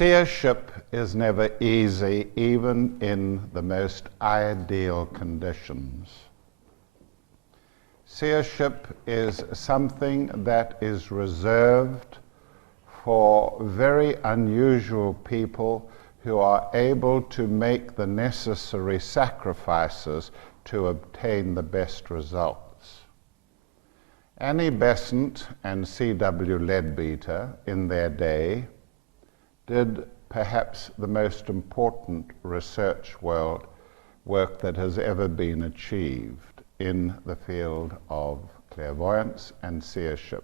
Seership is never easy, even in the most ideal conditions. Seership is something that is reserved for very unusual people who are able to make the necessary sacrifices to obtain the best results. Annie Besant and C.W. Leadbeater, in their day, did perhaps the most important research work that has ever been achieved in the field of clairvoyance and seership.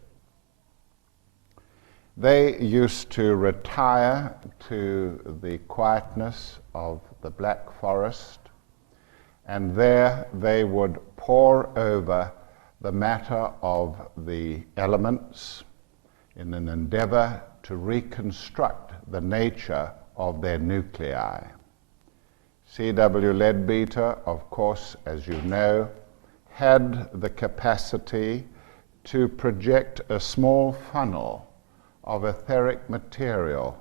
They used to retire to the quietness of the Black Forest, and there they would pore over the matter of the elements in an endeavor to reconstruct the nature of their nuclei. C.W. Leadbeater, of course, as you know, had the capacity to project a small funnel of etheric material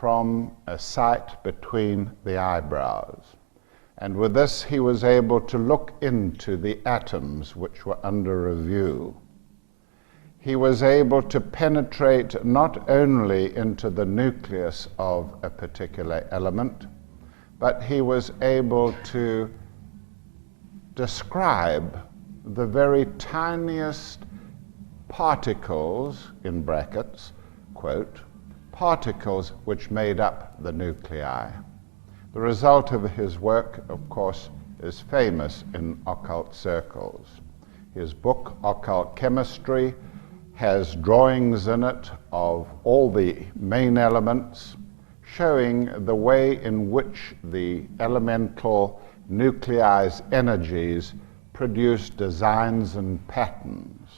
from a site between the eyebrows. And with this, he was able to look into the atoms which were under review. He was able to penetrate not only into the nucleus of a particular element, but he was able to describe the very tiniest particles, in brackets, quote, particles which made up the nuclei. The result of his work, of course, is famous in occult circles. His book, Occult Chemistry, has drawings in it of all the main elements, showing the way in which the elemental nuclei's energies produce designs and patterns.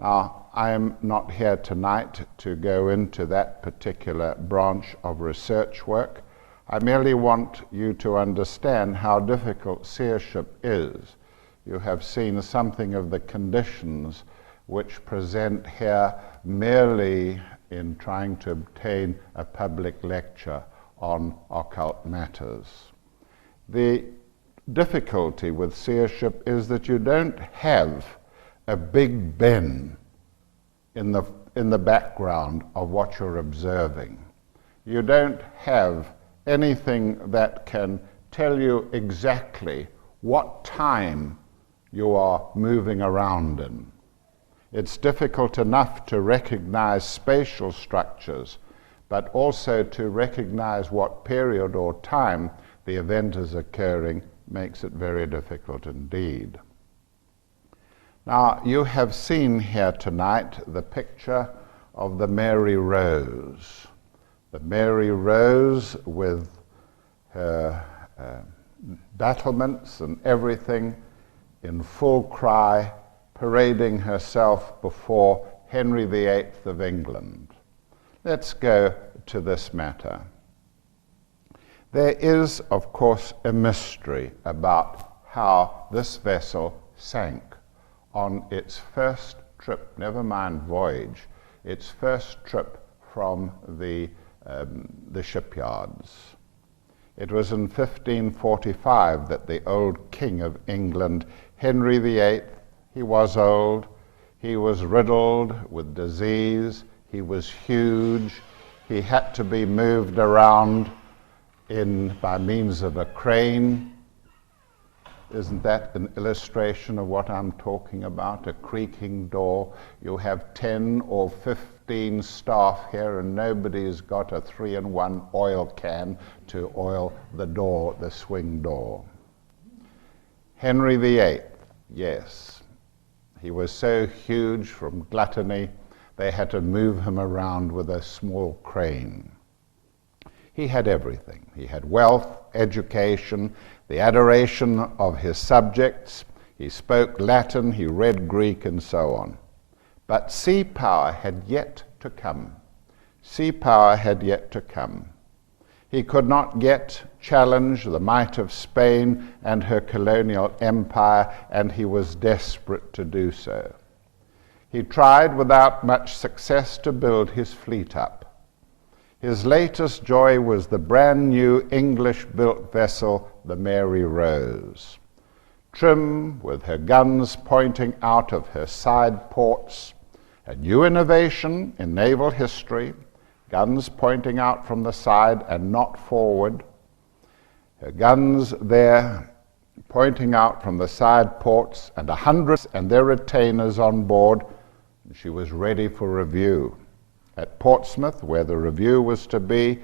Now, I am not here tonight to go into that particular branch of research work. I merely want you to understand how difficult seership is. You have seen something of the conditions which present here merely in trying to obtain a public lecture on occult matters. The difficulty with seership is that you don't have a Big Ben in the background of what you're observing. You don't have anything that can tell you exactly what time you are moving around in. It's difficult enough to recognize spatial structures, but also to recognize what period or time the event is occurring makes it very difficult indeed. Now, you have seen here tonight the picture of the Mary Rose. The Mary Rose with her battlements and everything in full cry, parading herself before Henry VIII of England. Let's go to this matter. There is, of course, a mystery about how this vessel sank on its first trip, never mind voyage, its first trip from the shipyards. It was in 1545 that the old King of England, Henry VIII, he was old, he was riddled with disease, he was huge, he had to be moved around by means of a crane. Isn't that an illustration of what I'm talking about? A creaking door. You have 10 or 15 staff here and nobody's got a 3-in-1 oil can to oil the door, the swing door. Henry VIII, yes. He was so huge from gluttony, they had to move him around with a small crane. He had everything. He had wealth, education, the adoration of his subjects. He spoke Latin, he read Greek, and so on. But sea power had yet to come. Sea power had yet to come. He could not yet challenge the might of Spain and her colonial empire, and he was desperate to do so. He tried without much success to build his fleet up. His latest joy was the brand new English-built vessel, the Mary Rose, trim with her guns pointing out of her side ports, a new innovation in naval history, guns pointing out from the side and not forward, her guns there pointing out from the side ports, and 100 and their retainers on board, and she was ready for review. At Portsmouth, where the review was to be,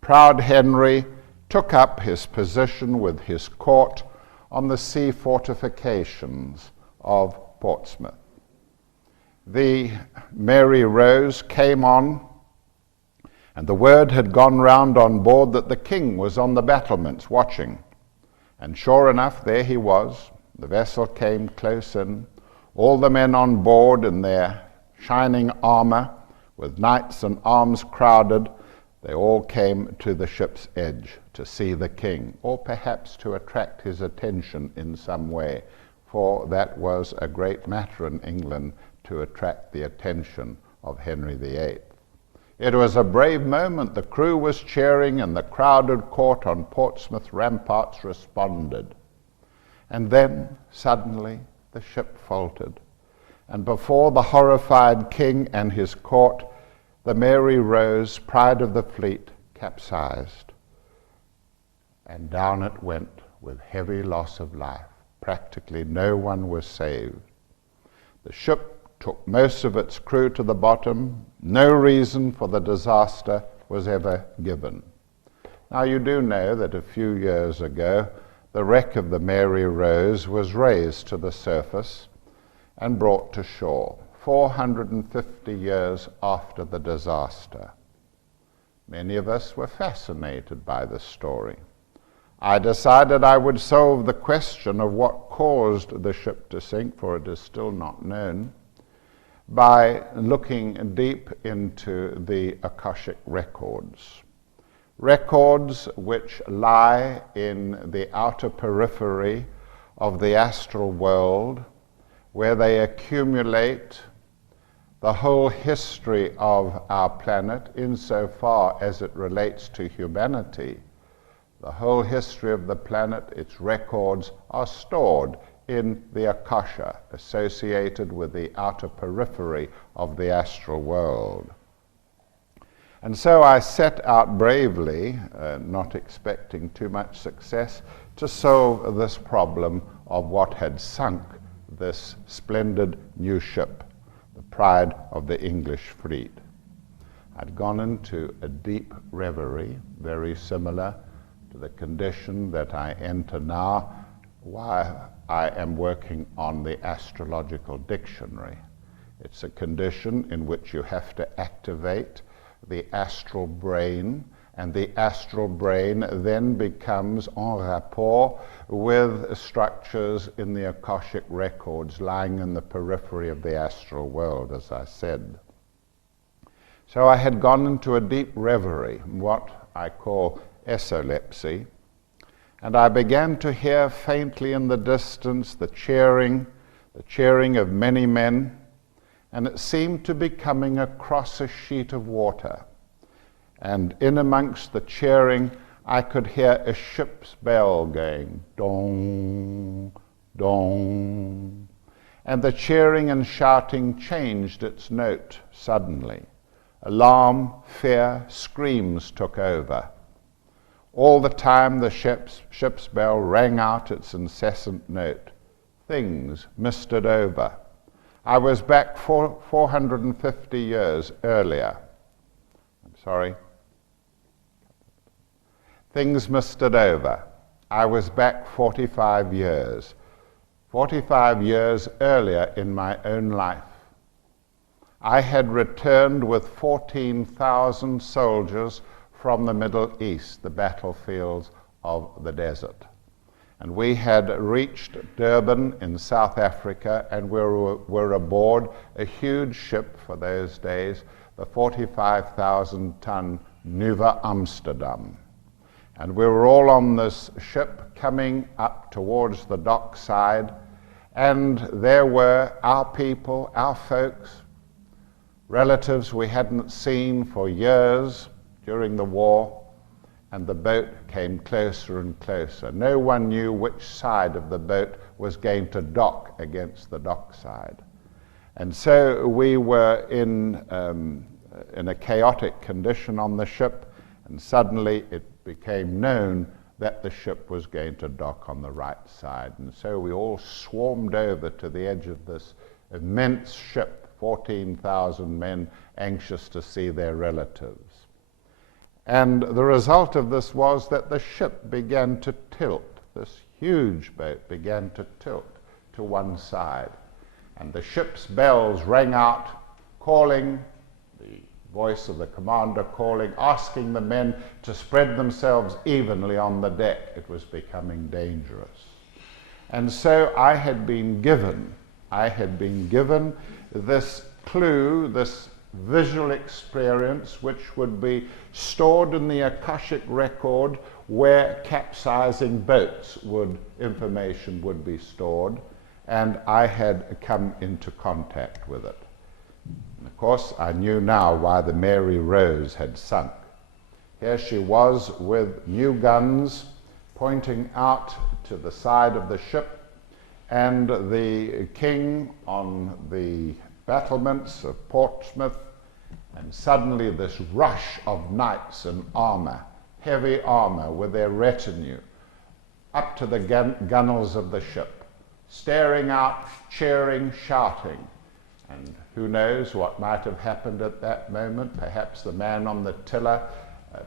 proud Henry took up his position with his court on the sea fortifications of Portsmouth. The Mary Rose came on, and the word had gone round on board that the king was on the battlements watching. And sure enough, there he was. The vessel came close in, all the men on board in their shining armor, with knights and arms crowded. They all came to the ship's edge to see the king, or perhaps to attract his attention in some way, for that was a great matter in England, to attract the attention of Henry VIII. It was a brave moment. The crew was cheering, and the crowded court on Portsmouth ramparts responded. And then, suddenly, the ship faltered, and before the horrified king and his court, the Mary Rose, pride of the fleet, capsized. And down it went with heavy loss of life. Practically no one was saved. The ship took most of its crew to the bottom. No reason for the disaster was ever given. Now, you do know that a few years ago, the wreck of the Mary Rose was raised to the surface and brought to shore, 450 years after the disaster. Many of us were fascinated by this story. I decided I would solve the question of what caused the ship to sink, for it is still not known, by looking deep into the Akashic Records. Records which lie in the outer periphery of the astral world, where they accumulate the whole history of our planet insofar as it relates to humanity. The whole history of the planet, its records, are stored in the Akasha, associated with the outer periphery of the astral world. And so I set out bravely, not expecting too much success, to solve this problem of what had sunk this splendid new ship, the pride of the English fleet. I'd gone into a deep reverie, very similar to the condition that I enter now while I am working on the astrological dictionary. It's a condition in which you have to activate the astral brain, and the astral brain then becomes en rapport with structures in the Akashic records lying in the periphery of the astral world, as I said. So I had gone into a deep reverie, what I call esolepsy, and I began to hear faintly in the distance the cheering of many men, and it seemed to be coming across a sheet of water. And in amongst the cheering, I could hear a ship's bell going, dong, dong. And the cheering and shouting changed its note suddenly. Alarm, fear, screams took over. All the time the ship's bell rang out its incessant note. Things misted over. I was back 450 years earlier. Things misted over. I was back 45 years. 45 years earlier in my own life. I had returned with 14,000 soldiers from the Middle East, the battlefields of the desert. And we had reached Durban in South Africa, and we were aboard a huge ship for those days, the 45,000-ton Nuwe Amsterdam. And we were all on this ship coming up towards the dockside, and there were our people, our folks, relatives we hadn't seen for years, during the war, and the boat came closer and closer. No one knew which side of the boat was going to dock against the dockside. And so we were in a chaotic condition on the ship, and suddenly it became known that the ship was going to dock on the right side. And so we all swarmed over to the edge of this immense ship, 14,000 men anxious to see their relatives. And the result of this was that the ship began to tilt. This huge boat began to tilt to one side. And the ship's bells rang out, calling, the voice of the commander calling, asking the men to spread themselves evenly on the deck. It was becoming dangerous. And so I had been given this clue, this visual experience, which would be stored in the Akashic record where capsizing boats information would be stored, and I had come into contact with it. And of course, I knew now why the Mary Rose had sunk. Here she was with new guns pointing out to the side of the ship, and the king on the battlements of Portsmouth, and suddenly this rush of knights in armor, heavy armor with their retinue, up to the gunwales of the ship, staring out, cheering, shouting. And who knows what might have happened at that moment? Perhaps the man on the tiller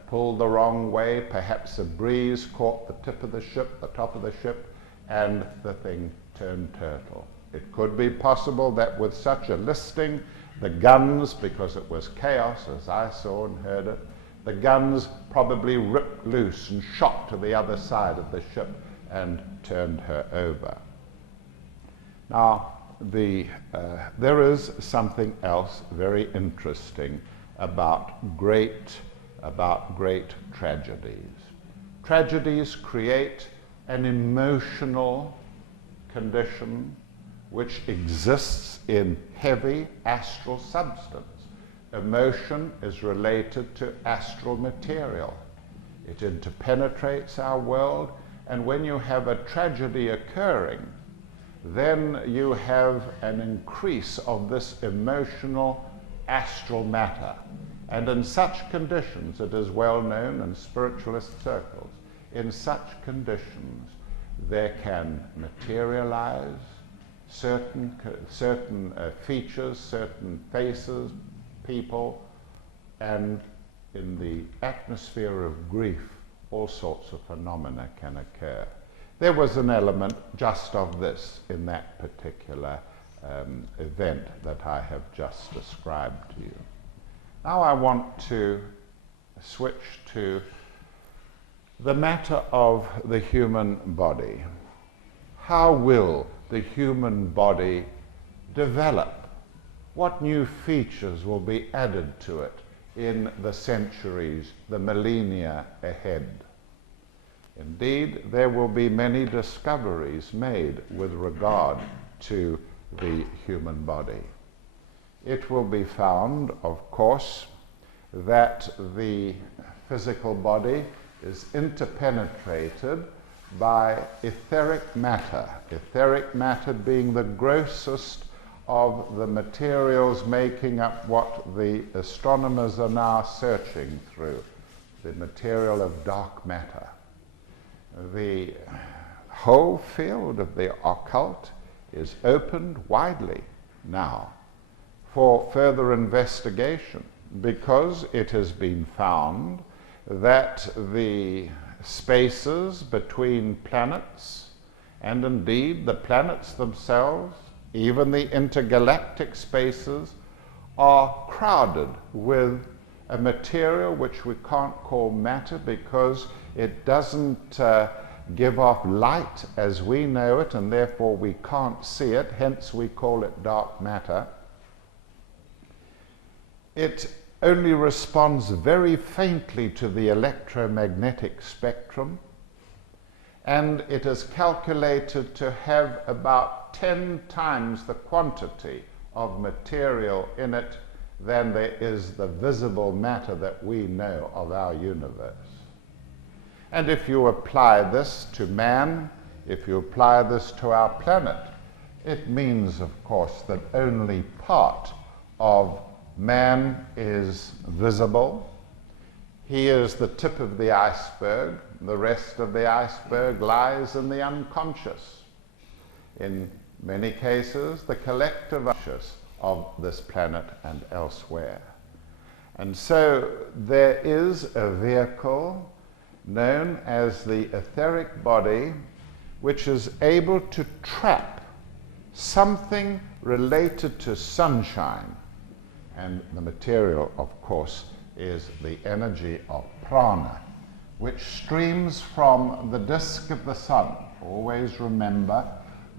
pulled the wrong way, perhaps a breeze caught the tip of the ship, the top of the ship, and the thing turned turtle. It could be possible that with such a listing, the guns, because it was chaos as I saw and heard it, the guns probably ripped loose and shot to the other side of the ship and turned her over. Now, there is something else very interesting about great tragedies. Tragedies create an emotional condition which exists in heavy astral substance. Emotion is related to astral material. It interpenetrates our world, and when you have a tragedy occurring, then you have an increase of this emotional astral matter. And in such conditions, it is well known in spiritualist circles, in such conditions there can materialize certain features, certain faces, people, and in the atmosphere of grief, all sorts of phenomena can occur. There was an element just of this in that particular event that I have just described to you. Now I want to switch to the matter of the human body. How will the human body develop? What new features will be added to it in the centuries, the millennia ahead? Indeed, there will be many discoveries made with regard to the human body. It will be found, of course, that the physical body is interpenetrated by etheric matter being the grossest of the materials making up what the astronomers are now searching through, the material of dark matter. The whole field of the occult is opened widely now for further investigation, because it has been found that the spaces between planets, and indeed the planets themselves, even the intergalactic spaces, are crowded with a material which we can't call matter because it doesn't give off light as we know it, and therefore we can't see it, hence we call it dark matter. It only responds very faintly to the electromagnetic spectrum, and it is calculated to have about 10 times the quantity of material in it than there is the visible matter that we know of our universe. And if you apply this to man, if you apply this to our planet, it means, of course, that only part of man is visible. He is the tip of the iceberg. The rest of the iceberg lies in the unconscious. In many cases, the collective unconscious of this planet and elsewhere. And so there is a vehicle known as the etheric body, which is able to trap something related to sunshine. And the material, of course, is the energy of prana, which streams from the disk of the sun. Always remember,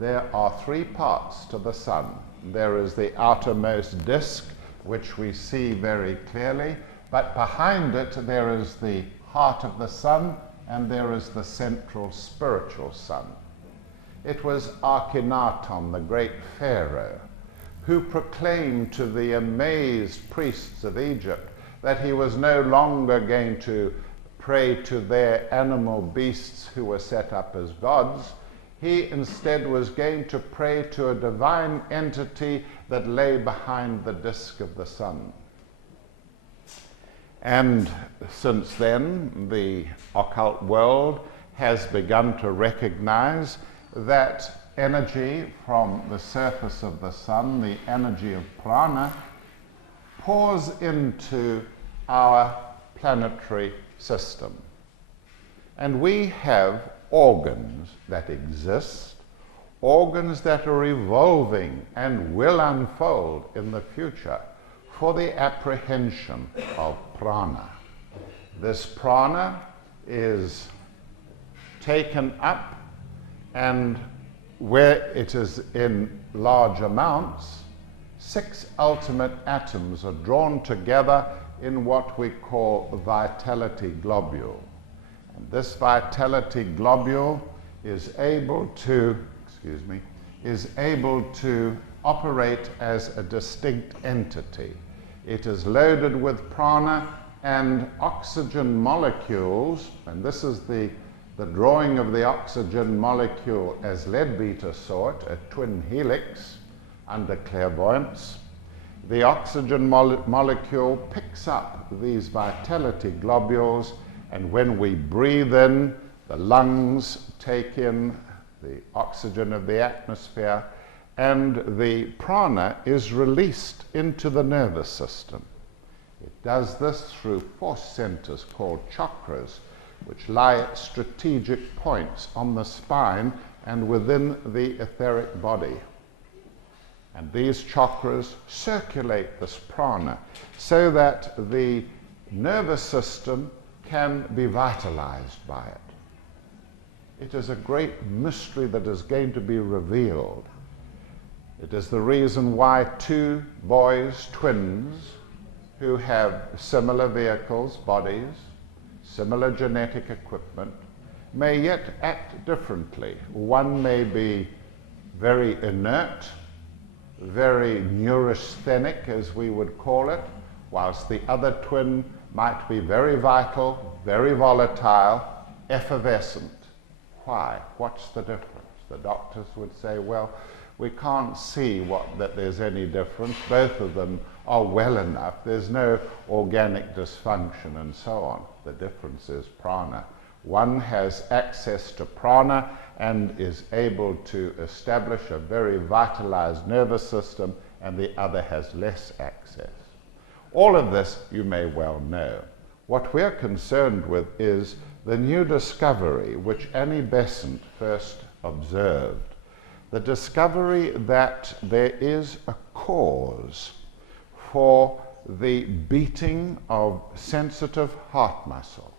there are three parts to the sun. There is the outermost disk, which we see very clearly, but behind it there is the heart of the sun, and there is the central spiritual sun. It was Akhenaton, the great pharaoh, who proclaimed to the amazed priests of Egypt that he was no longer going to pray to their animal beasts who were set up as gods. He instead was going to pray to a divine entity that lay behind the disk of the sun. And since then, the occult world has begun to recognize that energy from the surface of the sun, the energy of prana, pours into our planetary system. And we have organs that exist, organs that are evolving and will unfold in the future for the apprehension of prana. This prana is taken up, and where it is in large amounts, 6 ultimate atoms are drawn together in what we call a vitality globule. And this vitality globule is able to, operate as a distinct entity. It is loaded with prana and oxygen molecules, and this is the drawing of the oxygen molecule as Leadbeater saw it, a twin helix under clairvoyance. The oxygen molecule picks up these vitality globules, and when we breathe in, the lungs take in the oxygen of the atmosphere, and the prana is released into the nervous system. It does this through force centers called chakras, which lie at strategic points on the spine and within the etheric body. And these chakras circulate this prana so that the nervous system can be vitalized by it. It is a great mystery that is going to be revealed. It is the reason why 2 boys, twins, who have similar vehicles, bodies, similar genetic equipment, may yet act differently. One may be very inert, very neurasthenic, as we would call it, whilst the other twin might be very vital, very volatile, effervescent. Why? What's the difference? The doctors would say, well, we can't see that there's any difference. Both of them are well enough. There's no organic dysfunction and so on. The difference is prana. One has access to prana and is able to establish a very vitalized nervous system, and the other has less access. All of this you may well know. What we're concerned with is the new discovery which Annie Besant first observed. The discovery that there is a cause for the beating of sensitive heart muscle.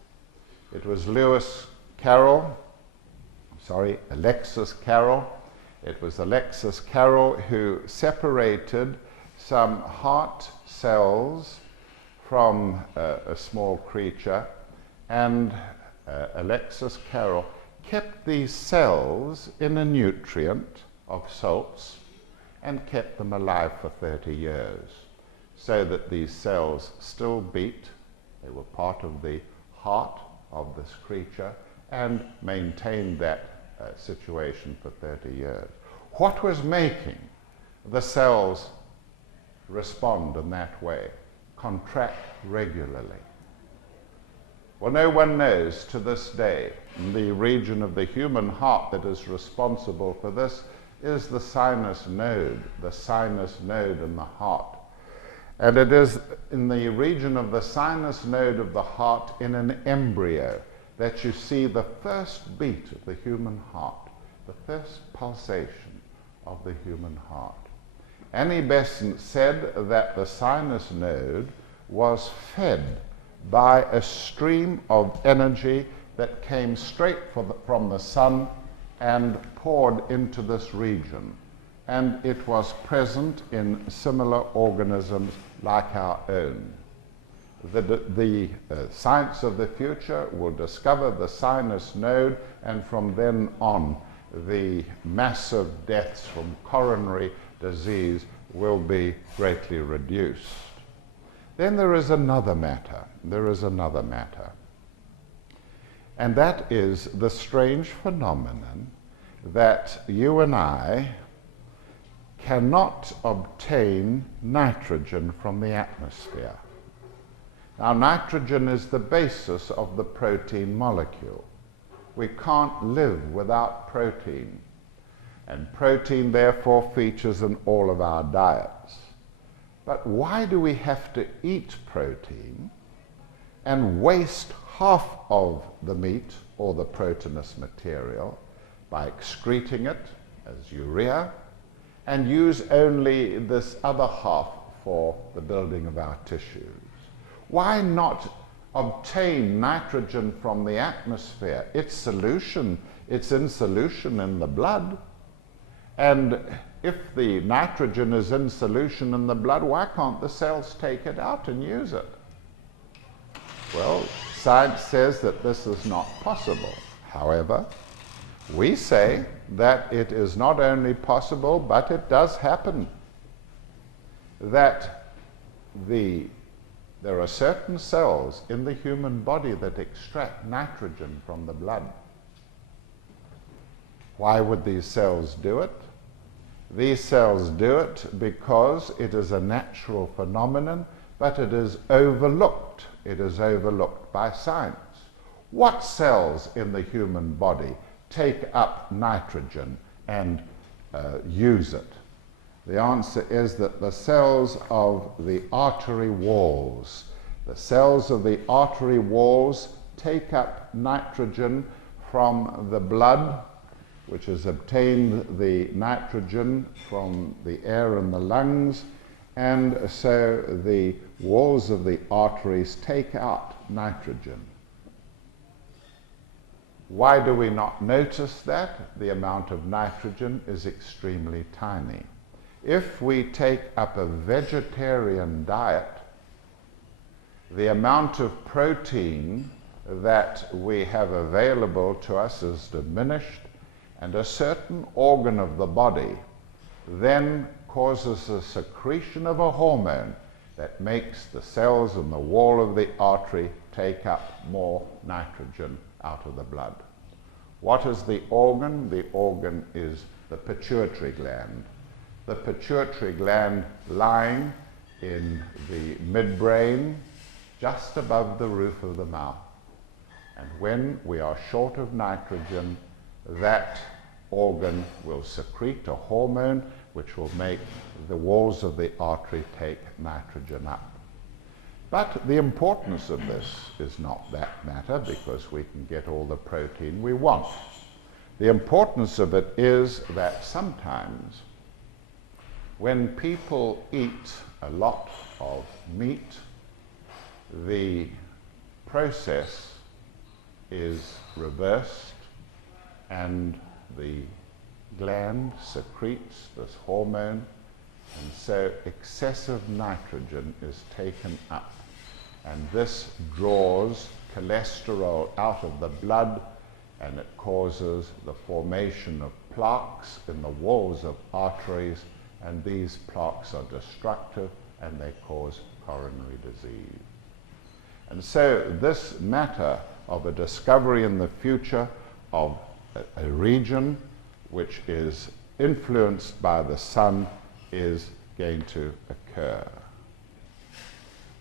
It was Alexis Carrel. It was Alexis Carrel who separated some heart cells from a small creature, and Alexis Carrel kept these cells in a nutrient of salts and kept them alive for 30 years. so that these cells still beat. They were part of the heart of this creature and maintained that situation for 30 years. What was making the cells respond in that way, contract regularly? Well, no one knows to this day. The region of the human heart that is responsible for this is the sinus node in the heart. And it is in the region of the sinus node of the heart in an embryo that you see the first beat of the human heart, the first pulsation of the human heart. Annie Besant said that the sinus node was fed by a stream of energy that came straight from the sun and poured into this region. And it was present in similar organisms like our own. The science of the future will discover the sinus node, and from then on, the massive deaths from coronary disease will be greatly reduced. Then there is another matter. And that is the strange phenomenon that you and I cannot obtain nitrogen from the atmosphere. Now, nitrogen is the basis of the protein molecule. We can't live without protein, and protein therefore features in all of our diets. But why do we have to eat protein and waste half of the meat or the proteinous material by excreting it as urea and use only this other half for the building of our tissues? Why not obtain nitrogen from the atmosphere? It's in solution in the blood. And if the nitrogen is in solution in the blood, why can't the cells take it out and use it? Well, science says that this is not possible. However, we say that it is not only possible, but it does happen. That there are certain cells in the human body that extract nitrogen from the blood. Why would these cells do it? These cells do it because it is a natural phenomenon, but it is overlooked. It is overlooked by science. What cells in the human body take up nitrogen and use it? The answer is that the cells of the artery walls, take up nitrogen from the blood, which has obtained the nitrogen from the air in the lungs, and so the walls of the arteries take out nitrogen. Why do we not notice that? The amount of nitrogen is extremely tiny. If we take up a vegetarian diet, the amount of protein that we have available to us is diminished, and a certain organ of the body then causes a secretion of a hormone that makes the cells in the wall of the artery take up more nitrogen out of the blood. What is the organ? The organ is the pituitary gland. The pituitary gland lying in the midbrain, just above the roof of the mouth. And when we are short of nitrogen, that organ will secrete a hormone which will make the walls of the artery take nitrogen up. But the importance of this is not that matter, because we can get all the protein we want. The importance of it is that sometimes when people eat a lot of meat, the process is reversed and the gland secretes this hormone, and so excessive nitrogen is taken up, and this draws cholesterol out of the blood, and it causes the formation of plaques in the walls of arteries, and these plaques are destructive and they cause coronary disease. And so this matter of a discovery in the future of a region which is influenced by the sun is going to occur.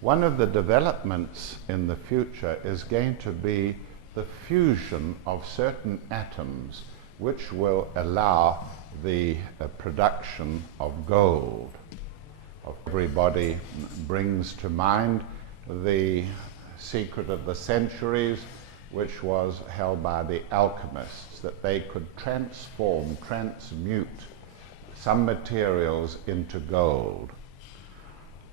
One of the developments in the future is going to be the fusion of certain atoms which will allow the production of gold. Everybody brings to mind the secret of the centuries, which was held by the alchemists, that they could transmute some materials into gold.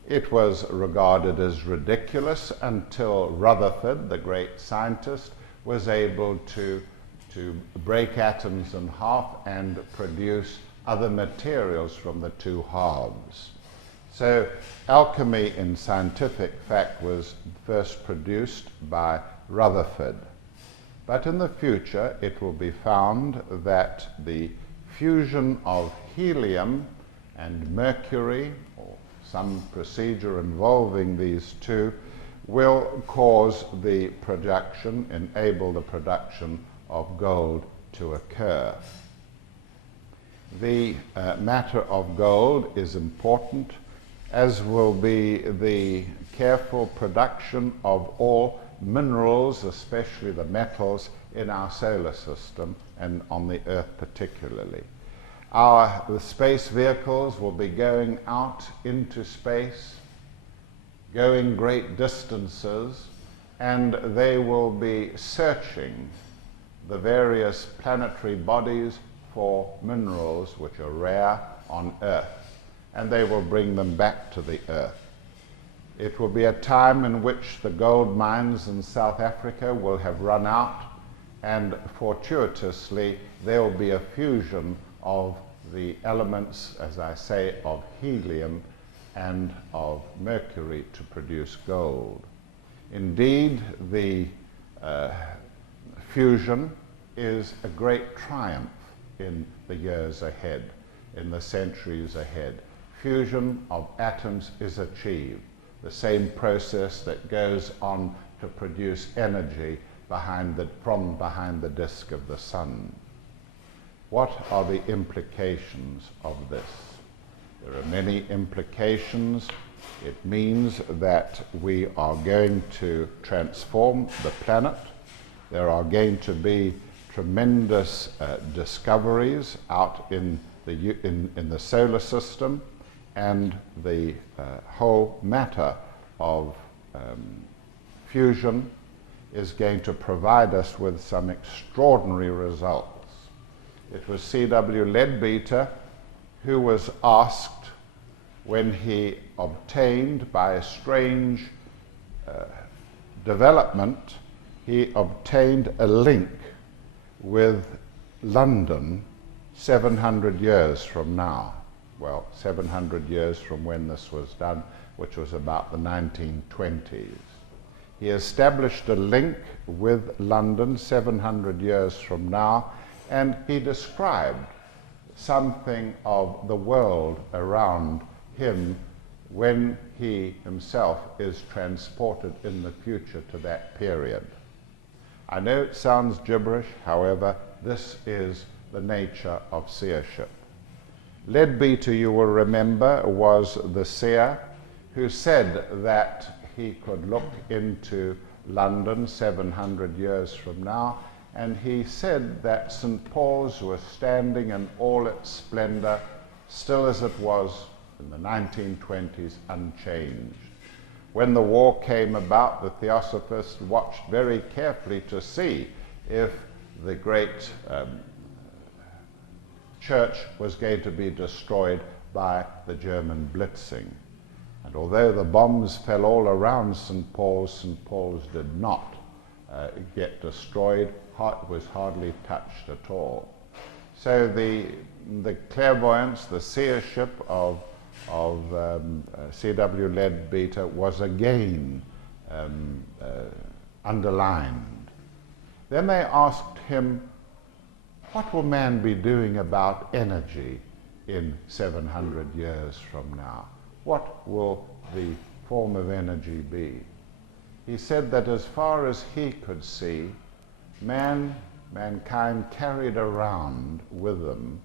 It was regarded as ridiculous until Rutherford, the great scientist, was able to break atoms in half and produce other materials from the two halves. So alchemy in scientific fact was first produced by Rutherford. But in the future it will be found that the fusion of helium and mercury, or some procedure involving these two, will cause the production, enable the production of gold to occur. The matter of gold is important, as will be the careful production of all minerals, especially the metals, in our solar system and on the Earth particularly. The space vehicles will be going out into space, going great distances, and they will be searching the various planetary bodies for minerals which are rare on Earth, and they will bring them back to the Earth. It will be a time in which the gold mines in South Africa will have run out, and fortuitously there will be a fusion of the elements, as I say, of helium and of mercury to produce gold. Indeed, the fusion is a great triumph in the years ahead, in the centuries ahead. Fusion of atoms is achieved, the same process that goes on to produce energy from behind the disk of the sun. What are the implications of this? There are many implications. It means that we are going to transform the planet. There are going to be tremendous discoveries out in the solar system, and the whole matter of fusion is going to provide us with some extraordinary results. It was C.W. Leadbeater who was asked, when he obtained, by a strange development, he obtained a link with London 700 years from now. Well, 700 years from when this was done, which was about the 1920s. He established a link with London 700 years from now, and he described something of the world around him when he himself is transported in the future to that period. I know it sounds gibberish, however, this is the nature of seership. Leadbeater, you will remember, was the seer who said that he could look into London 700 years from now, and he said that St. Paul's was standing in all its splendor, still as it was in the 1920s, unchanged. When the war came about, the Theosophists watched very carefully to see if the great church was going to be destroyed by the German blitzing. And although the bombs fell all around St. Paul's did not get destroyed, was hardly touched at all. So the clairvoyance, the seership of C.W. Leadbeater was again underlined. Then they asked him, what will man be doing about energy in 700 years from now? What will the form of energy be? He said that as far as he could see, mankind carried around with them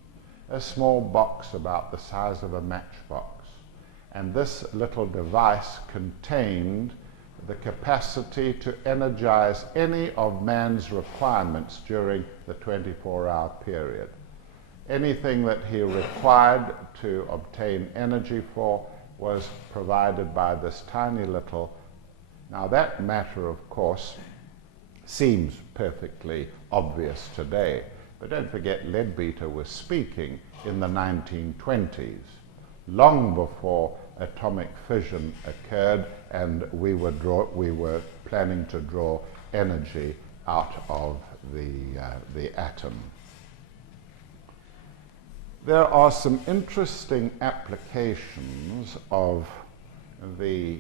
a small box about the size of a matchbox. And this little device contained the capacity to energize any of man's requirements during the 24-hour period. Anything that he required to obtain energy for was provided by this tiny little. Now that matter, of course, seems perfectly obvious today, but don't forget Leadbeater was speaking in the 1920s, long before atomic fission occurred and we were planning to draw energy out of the atom. There are some interesting applications of the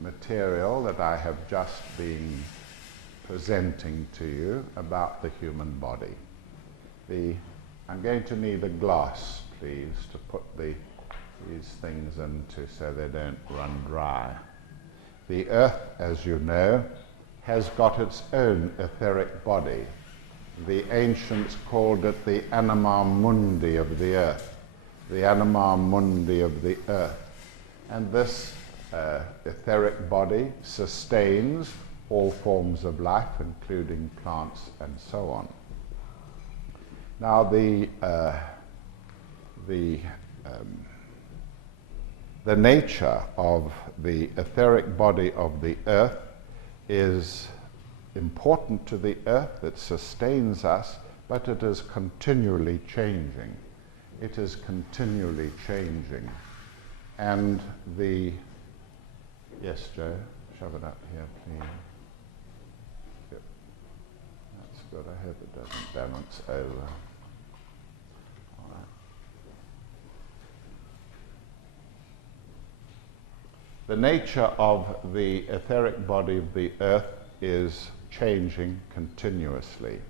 material that I have just been presenting to you about the human body. I'm going to need a glass, please, to put these things into so they don't run dry. The Earth, as you know, has got its own etheric body. The ancients called it the anima mundi of the Earth, the anima mundi of the Earth. And this etheric body sustains all forms of life, including plants and so on. Now the nature of the etheric body of the Earth is important to the Earth. It sustains us, but it is continually changing. It is continually changing. And yes, Joe, shove it up here, please. Yep. That's good. I hope it doesn't balance over. All right. The nature of the etheric body of the Earth is changing continuously.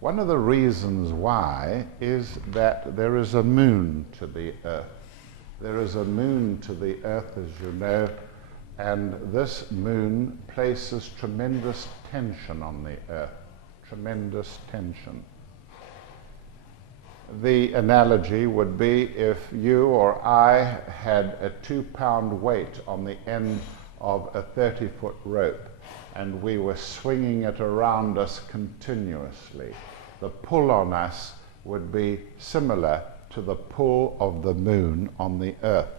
One of the reasons why is that there is a moon to the Earth. There is a moon to the Earth, as you know, and this moon places tremendous tension on the Earth, tremendous tension. The analogy would be if you or I had a 2-pound weight on the end of a 30-foot rope and we were swinging it around us continuously. The pull on us would be similar to the pull of the moon on the Earth.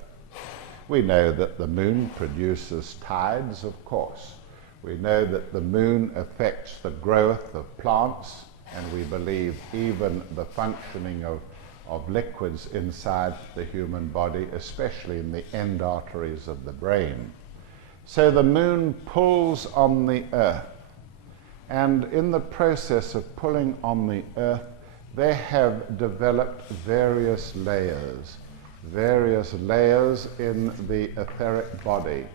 We know that the moon produces tides, of course. We know that the moon affects the growth of plants, and we believe even the functioning of liquids inside the human body, especially in the end arteries of the brain. So the moon pulls on the Earth, and in the process of pulling on the Earth, they have developed various layers in the etheric body,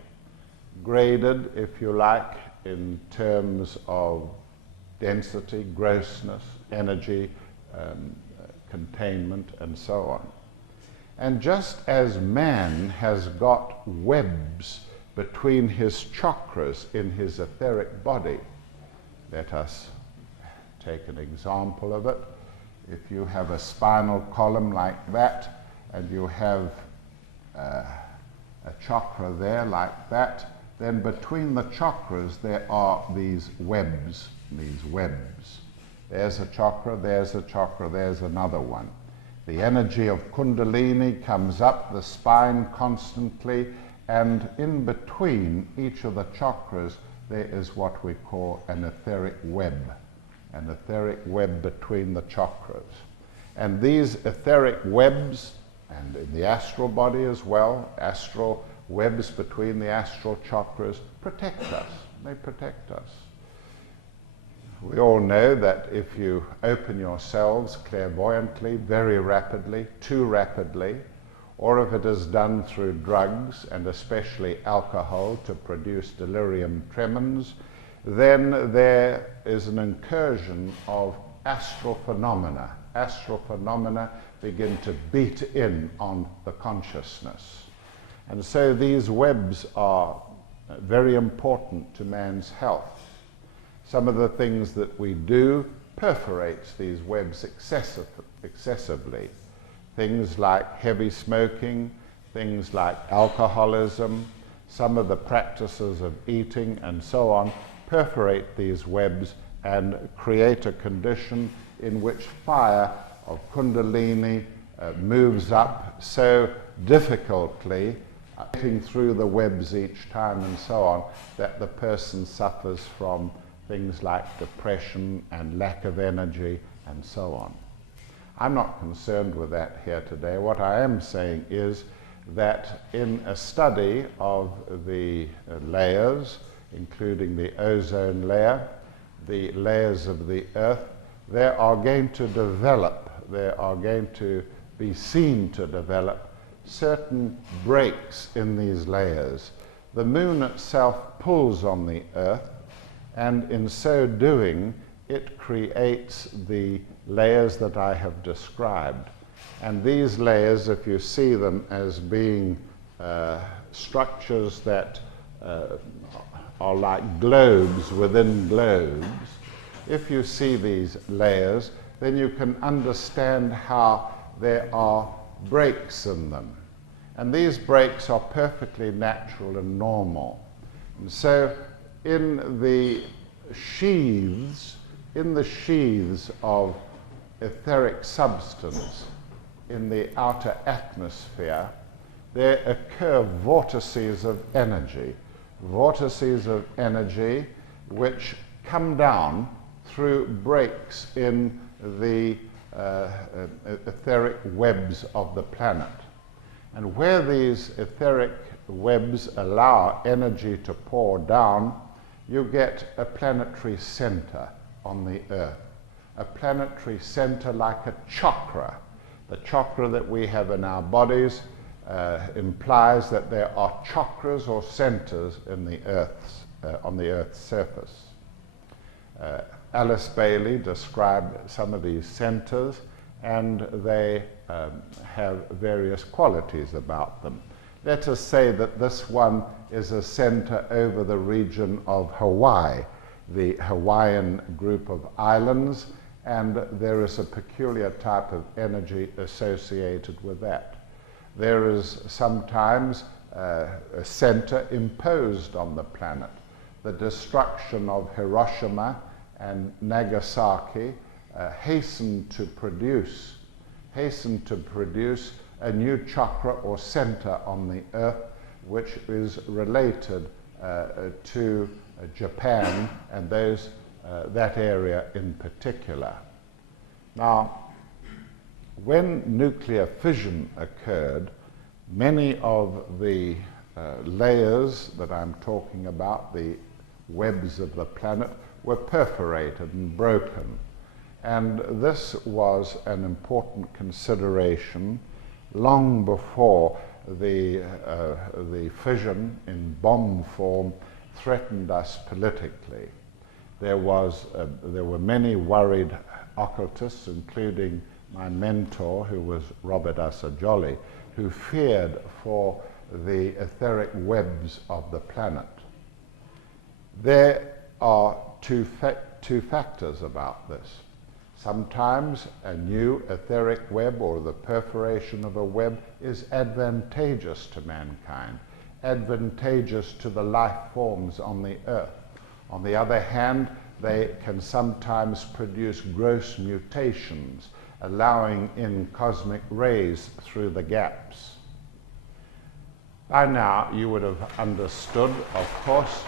graded, if you like, in terms of density, grossness, energy, containment, and so on. And just as man has got webs between his chakras in his etheric body, let us take an example of it. If you have a spinal column like that, and you have a chakra there like that, then between the chakras there are these webs. There's a chakra, there's another one. The energy of Kundalini comes up the spine constantly, and in between each of the chakras there is what we call an etheric web between the chakras. And these etheric webs, and in the astral body as well, astral webs between the astral chakras protect us. They protect us. We all know that if you open yourselves clairvoyantly, very rapidly, too rapidly, or if it is done through drugs, and especially alcohol, to produce delirium tremens, then there is an incursion of astral phenomena. Astral phenomena begin to beat in on the consciousness. And so these webs are very important to man's health. Some of the things that we do perforates these webs excessively. Things like heavy smoking, things like alcoholism, some of the practices of eating and so on perforate these webs and create a condition in which fire of Kundalini moves up so difficultly, getting through the webs each time and so on, that the person suffers from things like depression and lack of energy and so on. I'm not concerned with that here today. What I am saying is that in a study of the layers, including the ozone layer, the layers of the Earth, there are going to be seen to develop certain breaks in these layers. The moon itself pulls on the Earth, and in so doing, it creates the layers that I have described. And these layers, if you see them as being structures that are like globes within globes, if you see these layers, then you can understand how there are breaks in them. And these breaks are perfectly natural and normal. And so in the sheaths of etheric substance in the outer atmosphere, there occur vortices of energy which come down through breaks in the etheric webs of the planet. And where these etheric webs allow energy to pour down, you get a planetary center on the Earth. A planetary center like a chakra. The chakra that we have in our bodies implies that there are chakras or centers in the on the Earth's surface. Alice Bailey described some of these centers, and they have various qualities about them. Let us say that this one is a center over the region of Hawaii, the Hawaiian group of islands, and there is a peculiar type of energy associated with that. There is sometimes a center imposed on the planet. The destruction of Hiroshima and Nagasaki hastened to produce a new chakra or center on the Earth, which is related to Japan and that area in particular. Now, when nuclear fission occurred, many of the layers that I'm talking about, the webs of the planet, were perforated and broken. And this was an important consideration long before the fission in bomb form threatened us politically. There were many worried occultists, including my mentor, who was Robert Assagioli, who feared for the etheric webs of the planet. There are two factors about this. Sometimes a new etheric web or the perforation of a web is advantageous to mankind, advantageous to the life forms on the Earth. On the other hand, they can sometimes produce gross mutations, allowing in cosmic rays through the gaps. By now, you would have understood, of course,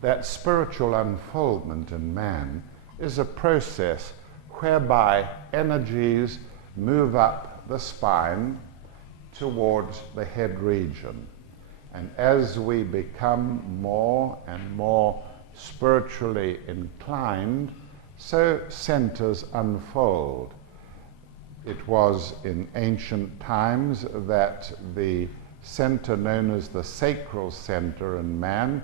that spiritual unfoldment in man is a process whereby energies move up the spine towards the head region. And as we become more and more spiritually inclined, so centers unfold. It was in ancient times that the center known as the sacral center in man,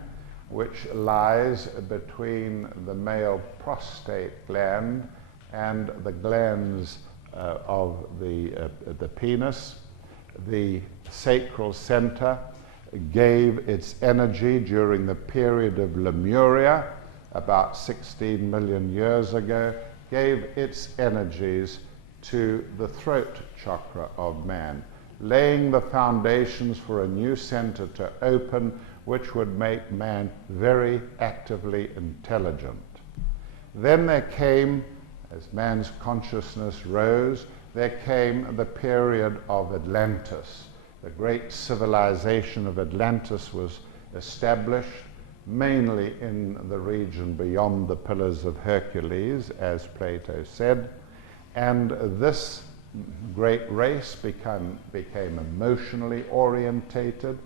which lies between the male prostate gland and the glands of the penis, The sacral center gave its energy during the period of Lemuria, about 16 million years ago, gave its energies to the throat chakra of man, laying the foundations for a new center to open, which would make man very actively intelligent. Then there came, as man's consciousness rose, there came the period of Atlantis. The great civilization of Atlantis was established, mainly in the region beyond the Pillars of Hercules, as Plato said, and this great race became emotionally orientated.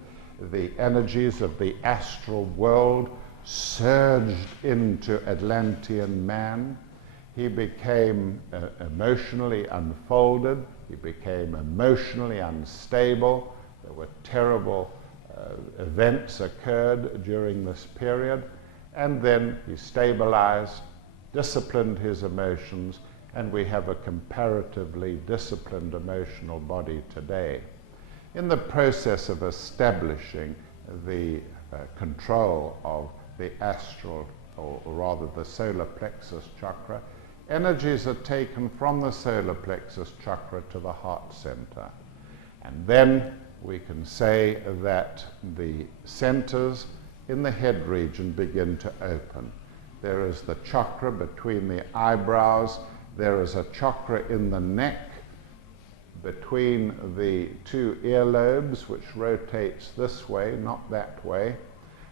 The energies of the astral world surged into Atlantean man. He became emotionally unfolded. He became emotionally unstable. There were terrible events occurred during this period, and then he stabilized, disciplined his emotions, and we have a comparatively disciplined emotional body today. In the process of establishing the control of the astral, or rather the solar plexus chakra, energies are taken from the solar plexus chakra to the heart center. And then we can say that the centers in the head region begin to open. There is the chakra between the eyebrows. There is a chakra in the neck between the two earlobes, which rotates this way, not that way.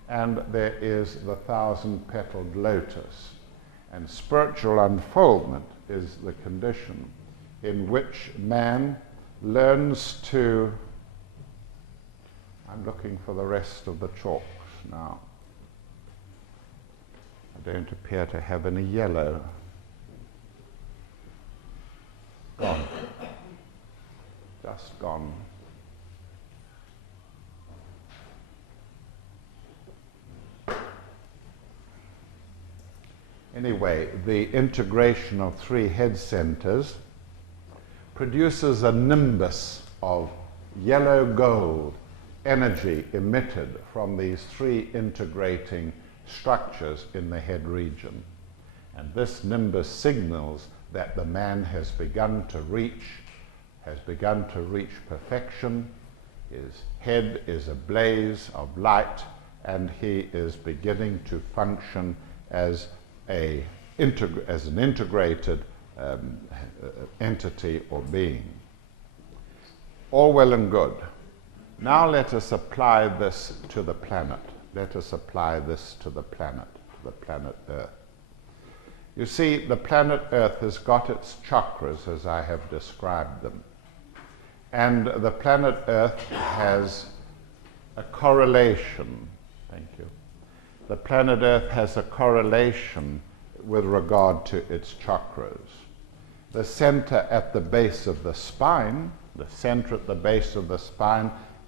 And there is the thousand-petaled lotus. And spiritual unfoldment is the condition in which man learns to... I'm looking for the rest of the chalks now. I don't appear to have any yellow. Gone. Just gone. Anyway, the integration of three head centers produces a nimbus of yellow gold energy emitted from these three integrating structures in the head region. And this nimbus signals that the man has begun to reach perfection. His head is a blaze of light, and he is beginning to function as an integrated entity or being. All well and good. Now let us apply this to the planet. Let us apply this to the planet Earth. You see, the planet Earth has got its chakras as I have described them. And the planet Earth has a correlation. Thank you. The planet Earth has a correlation with regard to its chakras. The center at the base of the spine,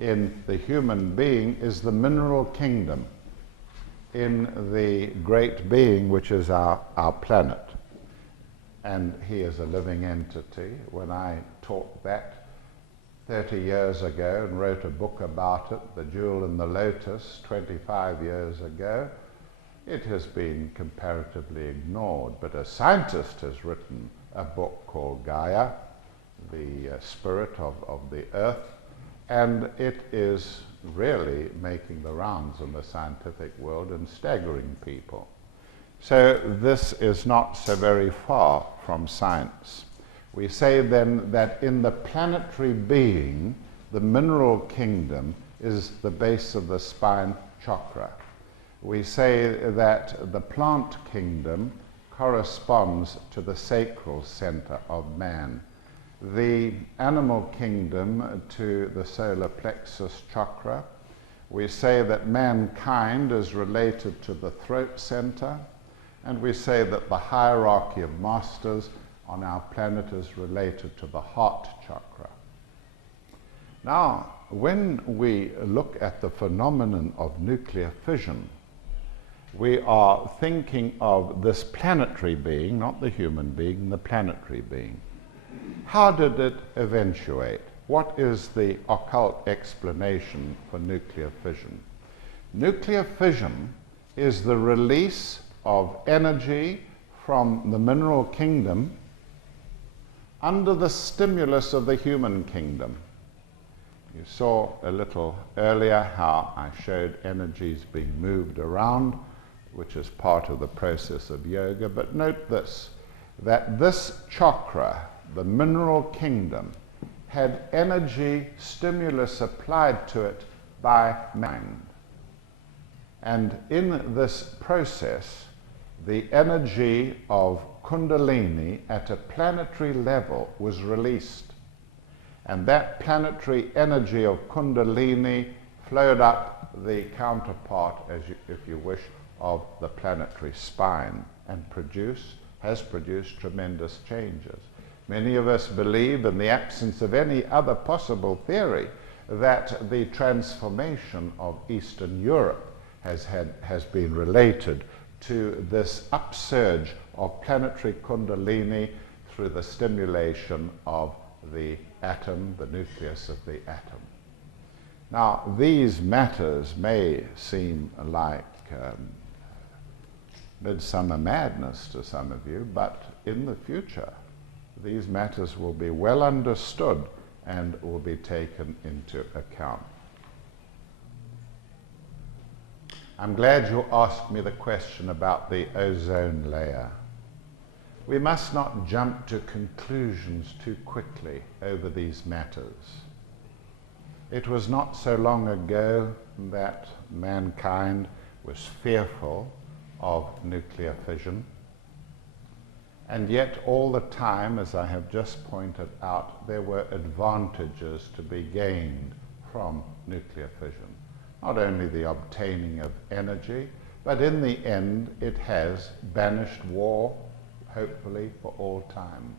in the human being is the mineral kingdom in the great being which is our planet. And he is a living entity. When I taught that 30 years ago and wrote a book about it, The Jewel in the Lotus, 25 years ago, it has been comparatively ignored. But a scientist has written a book called Gaia, the spirit of the earth, and it is really making the rounds in the scientific world and staggering people. So this is not so very far from science. We say then that in the planetary being, the mineral kingdom is the base of the spine chakra. We say that the plant kingdom corresponds to the sacral center of man, the animal kingdom to the solar plexus chakra. We say that mankind is related to the throat center, and we say that the hierarchy of masters on our planet is related to the heart chakra. Now, when we look at the phenomenon of nuclear fission, we are thinking of this planetary being, not the human being, the planetary being. How did it eventuate? what is the occult explanation for nuclear fission? Nuclear fission is the release of energy from the mineral kingdom under the stimulus of the human kingdom. You saw a little earlier how I showed energies being moved around, which is part of the process of yoga. But note this, that this chakra, the mineral kingdom, had energy stimulus applied to it by mind. And in this process, the energy of Kundalini at a planetary level was released. And that planetary energy of Kundalini flowed up the counterpart, if you wish, of the planetary spine and has produced tremendous changes. Many of us believe, in the absence of any other possible theory, that the transformation of Eastern Europe has been related to this upsurge of planetary Kundalini through the stimulation of the atom, the nucleus of the atom. Now, these matters may seem like midsummer madness to some of you, but in the future, these matters will be well understood and will be taken into account. I'm glad you asked me the question about the ozone layer. We must not jump to conclusions too quickly over these matters. It was not so long ago that mankind was fearful of nuclear fission, and yet all the time, as I have just pointed out, there were advantages to be gained from nuclear fission. Not only the obtaining of energy, but in the end it has banished war, hopefully for all time.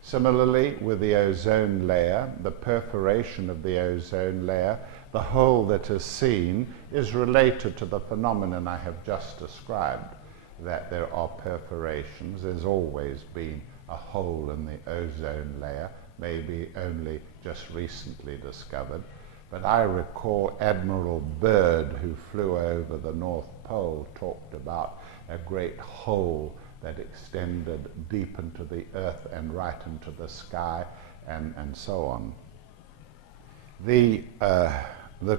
Similarly, with the ozone layer, the perforation of the ozone layer, the hole that is seen, is related to the phenomenon I have just described, that there are perforations. There's always been a hole in the ozone layer, maybe only just recently discovered. But I recall Admiral Byrd, who flew over the North Pole, talked about a great hole that extended deep into the earth and right into the sky, and so on. The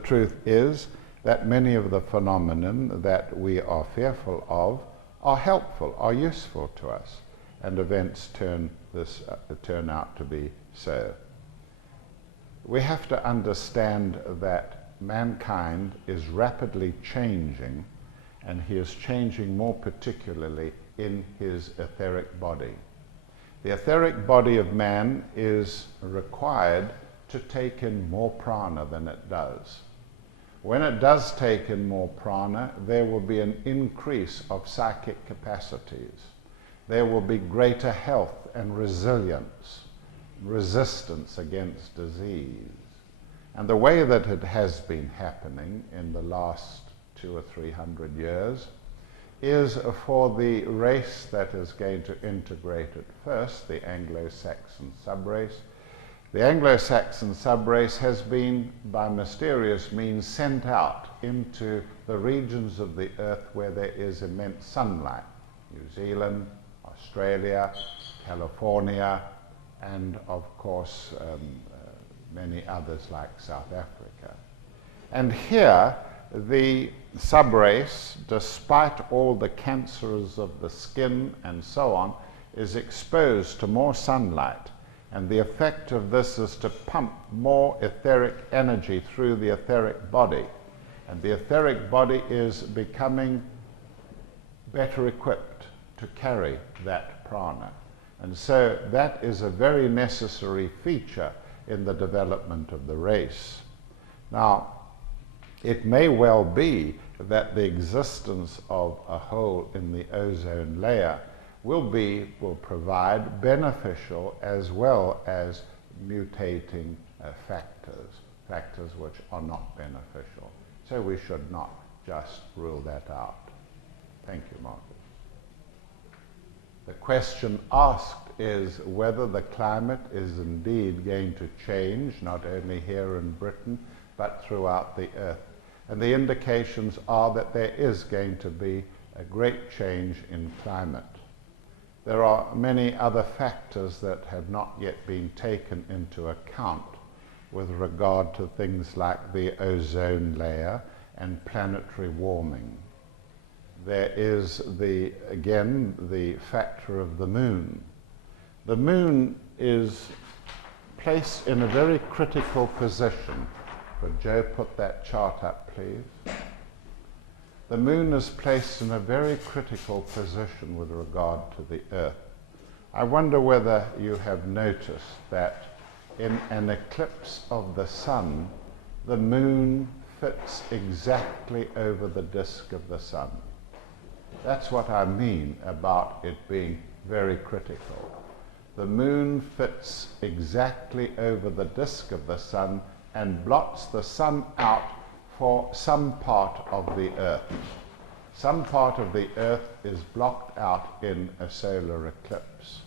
truth is that many of the phenomena that we are fearful of are helpful, are useful to us, and events turn out to be so. We have to understand that mankind is rapidly changing, and he is changing more particularly in his etheric body. The etheric body of man is required to take in more prana than it does. When it does take in more prana, there will be an increase of psychic capacities. There will be greater health and resilience, resistance against disease. And the way that it has been happening in the last 200 or 300 years is for the race that is going to integrate it first, the Anglo-Saxon subrace. The Anglo-Saxon subrace has been, by mysterious means, sent out into the regions of the earth where there is immense sunlight. New Zealand, Australia, California, and of course many others like South Africa. And here the subrace, despite all the cancers of the skin and so on, is exposed to more sunlight. And the effect of this is to pump more etheric energy through the etheric body. And the etheric body is becoming better equipped to carry that prana. And so that is a very necessary feature in the development of the race. Now, it may well be that the existence of a hole in the ozone layer will provide beneficial as well as mutating factors which are not beneficial. So we should not just rule that out. Thank you, Margaret. The question asked is whether the climate is indeed going to change, not only here in Britain, but throughout the Earth. And the indications are that there is going to be a great change in climate. There are many other factors that have not yet been taken into account with regard to things like the ozone layer and planetary warming. There is again the factor of the moon. The moon is placed in a very critical position. Could Joe put that chart up, please? The moon is placed in a very critical position with regard to the Earth. I wonder whether you have noticed that in an eclipse of the sun, the moon fits exactly over the disk of the sun. That's what I mean about it being very critical. The moon fits exactly over the disk of the sun and blots the sun out for some part of the Earth. Some part of the Earth is blocked out in a solar eclipse.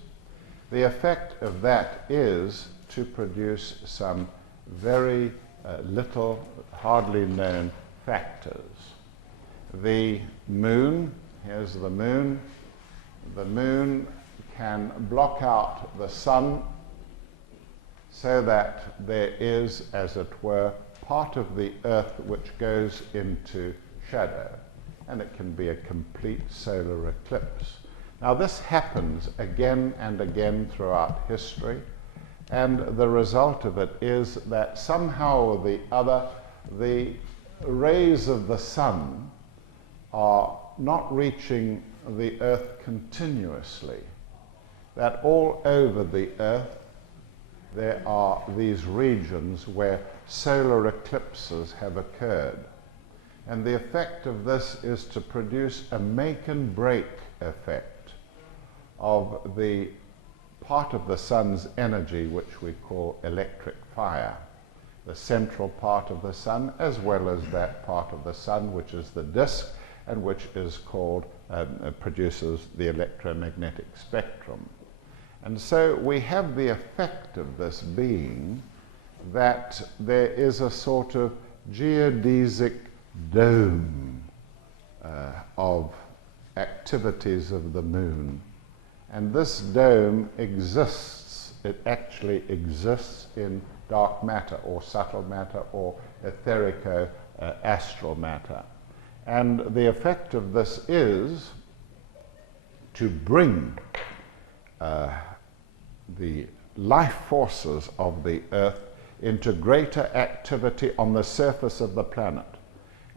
The effect of that is to produce some very little, hardly known factors. The moon, here's the moon. The moon can block out the sun so that there is, as it were, part of the Earth which goes into shadow, and it can be a complete solar eclipse. Now this happens again and again throughout history, and the result of it is that somehow or the other the rays of the sun are not reaching the Earth continuously, that all over the Earth there are these regions where solar eclipses have occurred. And the effect of this is to produce a make and break effect of the part of the sun's energy which we call electric fire, the central part of the sun, as well as that part of the sun which is the disk and which is called, produces the electromagnetic spectrum. And so we have the effect of this being that there is a sort of geodesic dome of activities of the moon. And this dome exists, it actually exists in dark matter or subtle matter or etherico-astral matter. And the effect of this is to bring the life forces of the Earth into greater activity on the surface of the planet,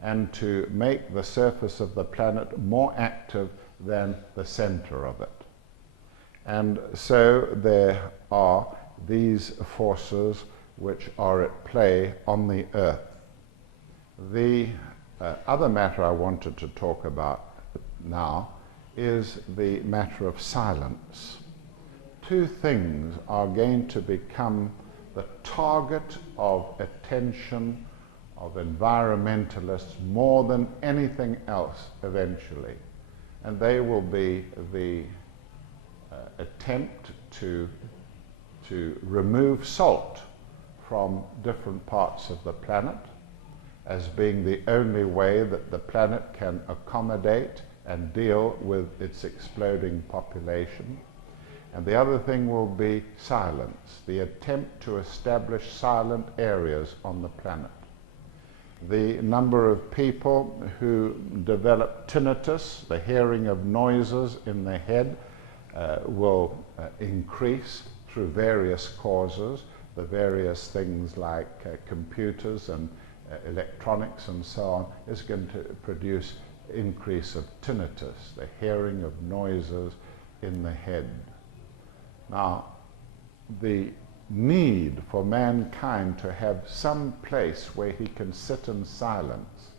and to make the surface of the planet more active than the center of it. And so there are these forces which are at play on the Earth. The other matter I wanted to talk about now is the matter of silence. Two things are going to become the target of attention of environmentalists more than anything else eventually. And they will be the attempt to remove salt from different parts of the planet as being the only way that the planet can accommodate and deal with its exploding population. And the other thing will be silence, the attempt to establish silent areas on the planet. The number of people who develop tinnitus, the hearing of noises in the head, will increase through various causes, the various things like computers and electronics and so on, is going to produce increase of tinnitus, the hearing of noises in the head. Now, the need for mankind to have some place where he can sit in silence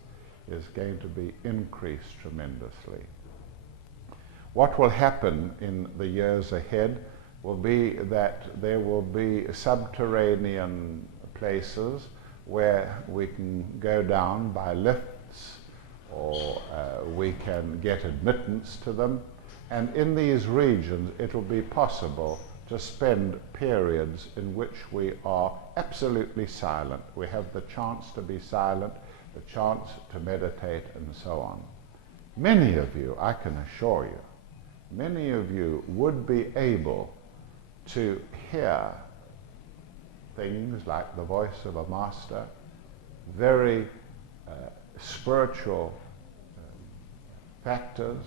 is going to be increased tremendously. What will happen in the years ahead will be that there will be subterranean places where we can go down by lifts, or we can get admittance to them, And in these regions, it will be possible to spend periods in which we are absolutely silent. We have the chance to be silent, the chance to meditate, and so on. Many of you, I can assure you, many of you would be able to hear things like the voice of a master, very spiritual factors,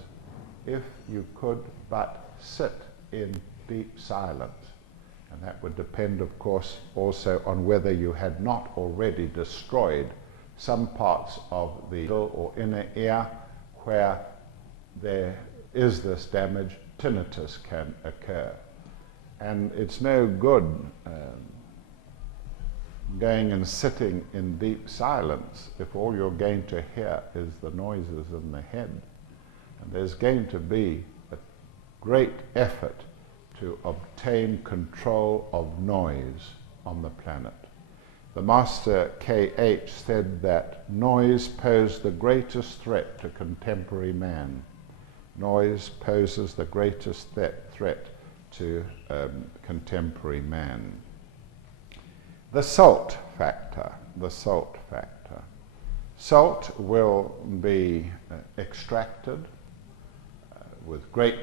if you could but sit in deep silence. And that would depend, of course, also on whether you had not already destroyed some parts of the middle or inner ear where there is this damage. Tinnitus can occur. And it's no good going and sitting in deep silence if all you're going to hear is the noises in the head. And there's going to be a great effort to obtain control of noise on the planet. The Master K.H. said that noise posed the greatest threat to contemporary man. Noise poses the greatest threat to contemporary man. The salt factor, the salt factor. Salt will be extracted with great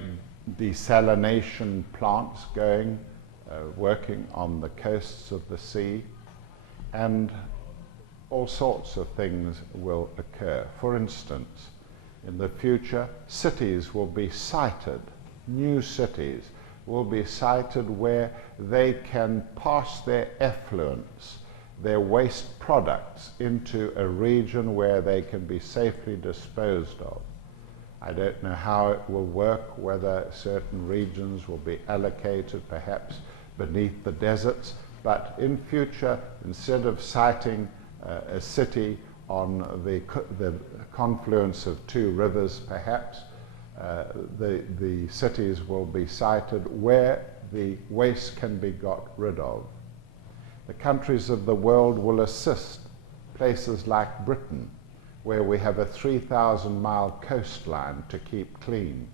desalination plants going, working on the coasts of the sea, and all sorts of things will occur. For instance, in the future, cities will be sited, new cities will be sited where they can pass their effluents, their waste products, into a region where they can be safely disposed of. I don't know how it will work, whether certain regions will be allocated perhaps beneath the deserts, but in future, instead of siting a city on the confluence of two rivers perhaps, the cities will be sited where the waste can be got rid of. The countries of the world will assist places like Britain, where we have a 3,000-mile coastline to keep clean.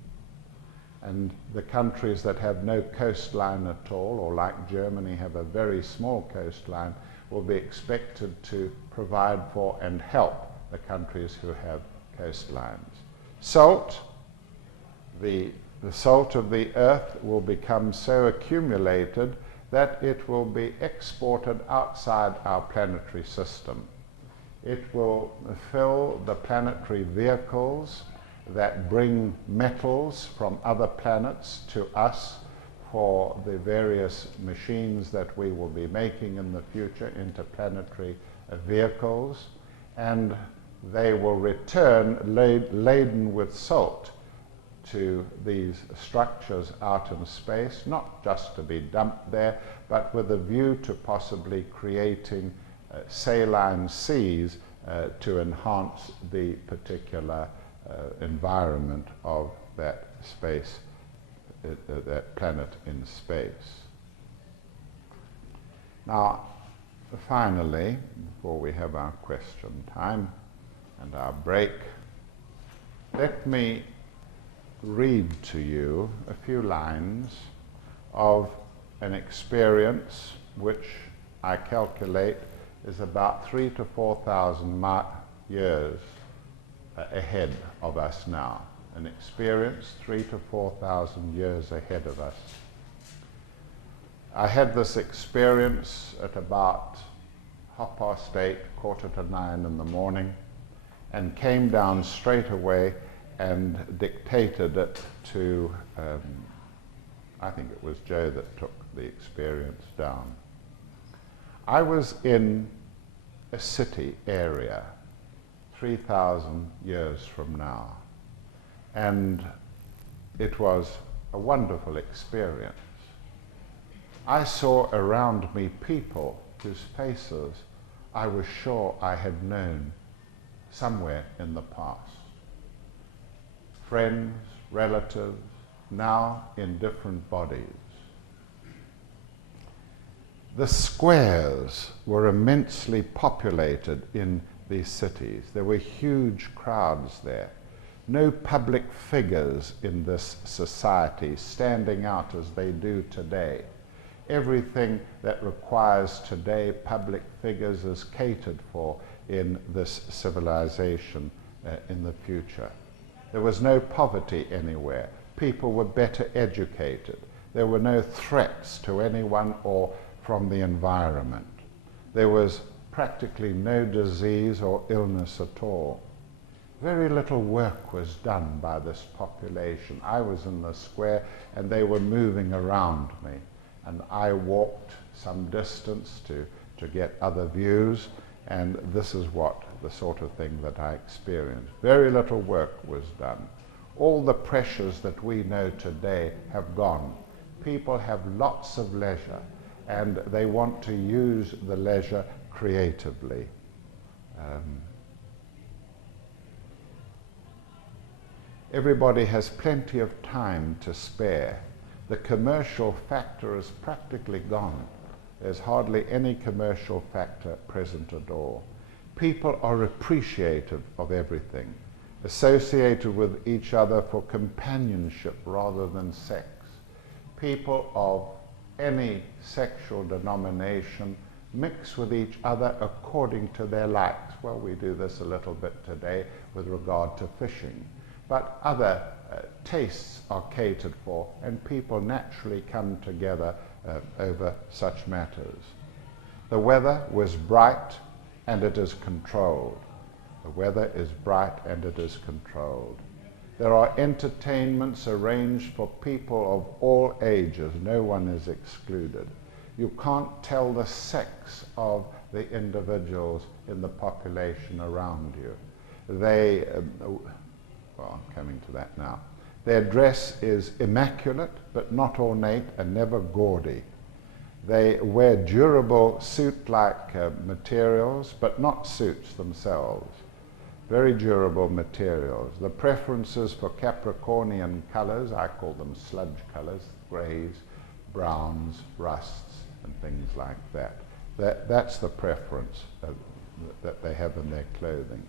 And the countries that have no coastline at all, or like Germany have a very small coastline, will be expected to provide for and help the countries who have coastlines. Salt, the salt of the earth will become so accumulated that it will be exported outside our planetary system. It will fill the planetary vehicles that bring metals from other planets to us for the various machines that we will be making in the future, interplanetary vehicles, and they will return laden with salt to these structures out in space, not just to be dumped there, but with a view to possibly creating saline seas to enhance the particular environment of that space, that planet in space. Now, finally, before we have our question time and our break, let me read to you a few lines of an experience which I calculate is about 3,000 to 4,000 years ahead of us now. An experience 3,000 to 4,000 years ahead of us. I had this experience at about 8:30, 8:45 in the morning, and came down straight away and dictated it to, I think it was Joe that took the experience down. I was in a city area 3,000 years from now, and it was a wonderful experience. I saw around me people whose faces I was sure I had known somewhere in the past. Friends, relatives, now in different bodies. The squares were immensely populated in these cities. There were huge crowds there. No public figures in this society standing out as they do today. Everything that requires today public figures is catered for in this civilization in the future. There was no poverty anywhere. People were better educated. There were no threats to anyone or from the environment. There was practically no disease or illness at all. Very little work was done by this population. I was in the square and they were moving around me, and I walked some distance to get other views, and this is what the sort of thing that I experienced. Very little work was done. All the pressures that we know today have gone. People have lots of leisure, and they want to use the leisure creatively. Everybody has plenty of time to spare. The commercial factor is practically gone. There's hardly any commercial factor present at all. People are appreciative of everything, associated with each other for companionship rather than sex. People of any sexual denomination mix with each other according to their likes. Well, we do this a little bit today with regard to fishing, but other tastes are catered for, and people naturally come together over such matters. The weather was bright and it is controlled. The weather is bright and it is controlled. There are entertainments arranged for people of all ages. No one is excluded. You can't tell the sex of the individuals in the population around you. They, well, I'm coming to that now. Their dress is immaculate, but not ornate and never gaudy. They wear durable suit-like materials, but not suits themselves. Very durable materials. The preferences for Capricornian colors, I call them sludge colors, grays, browns, rusts, and things like that. That's the preference that they have in their clothing.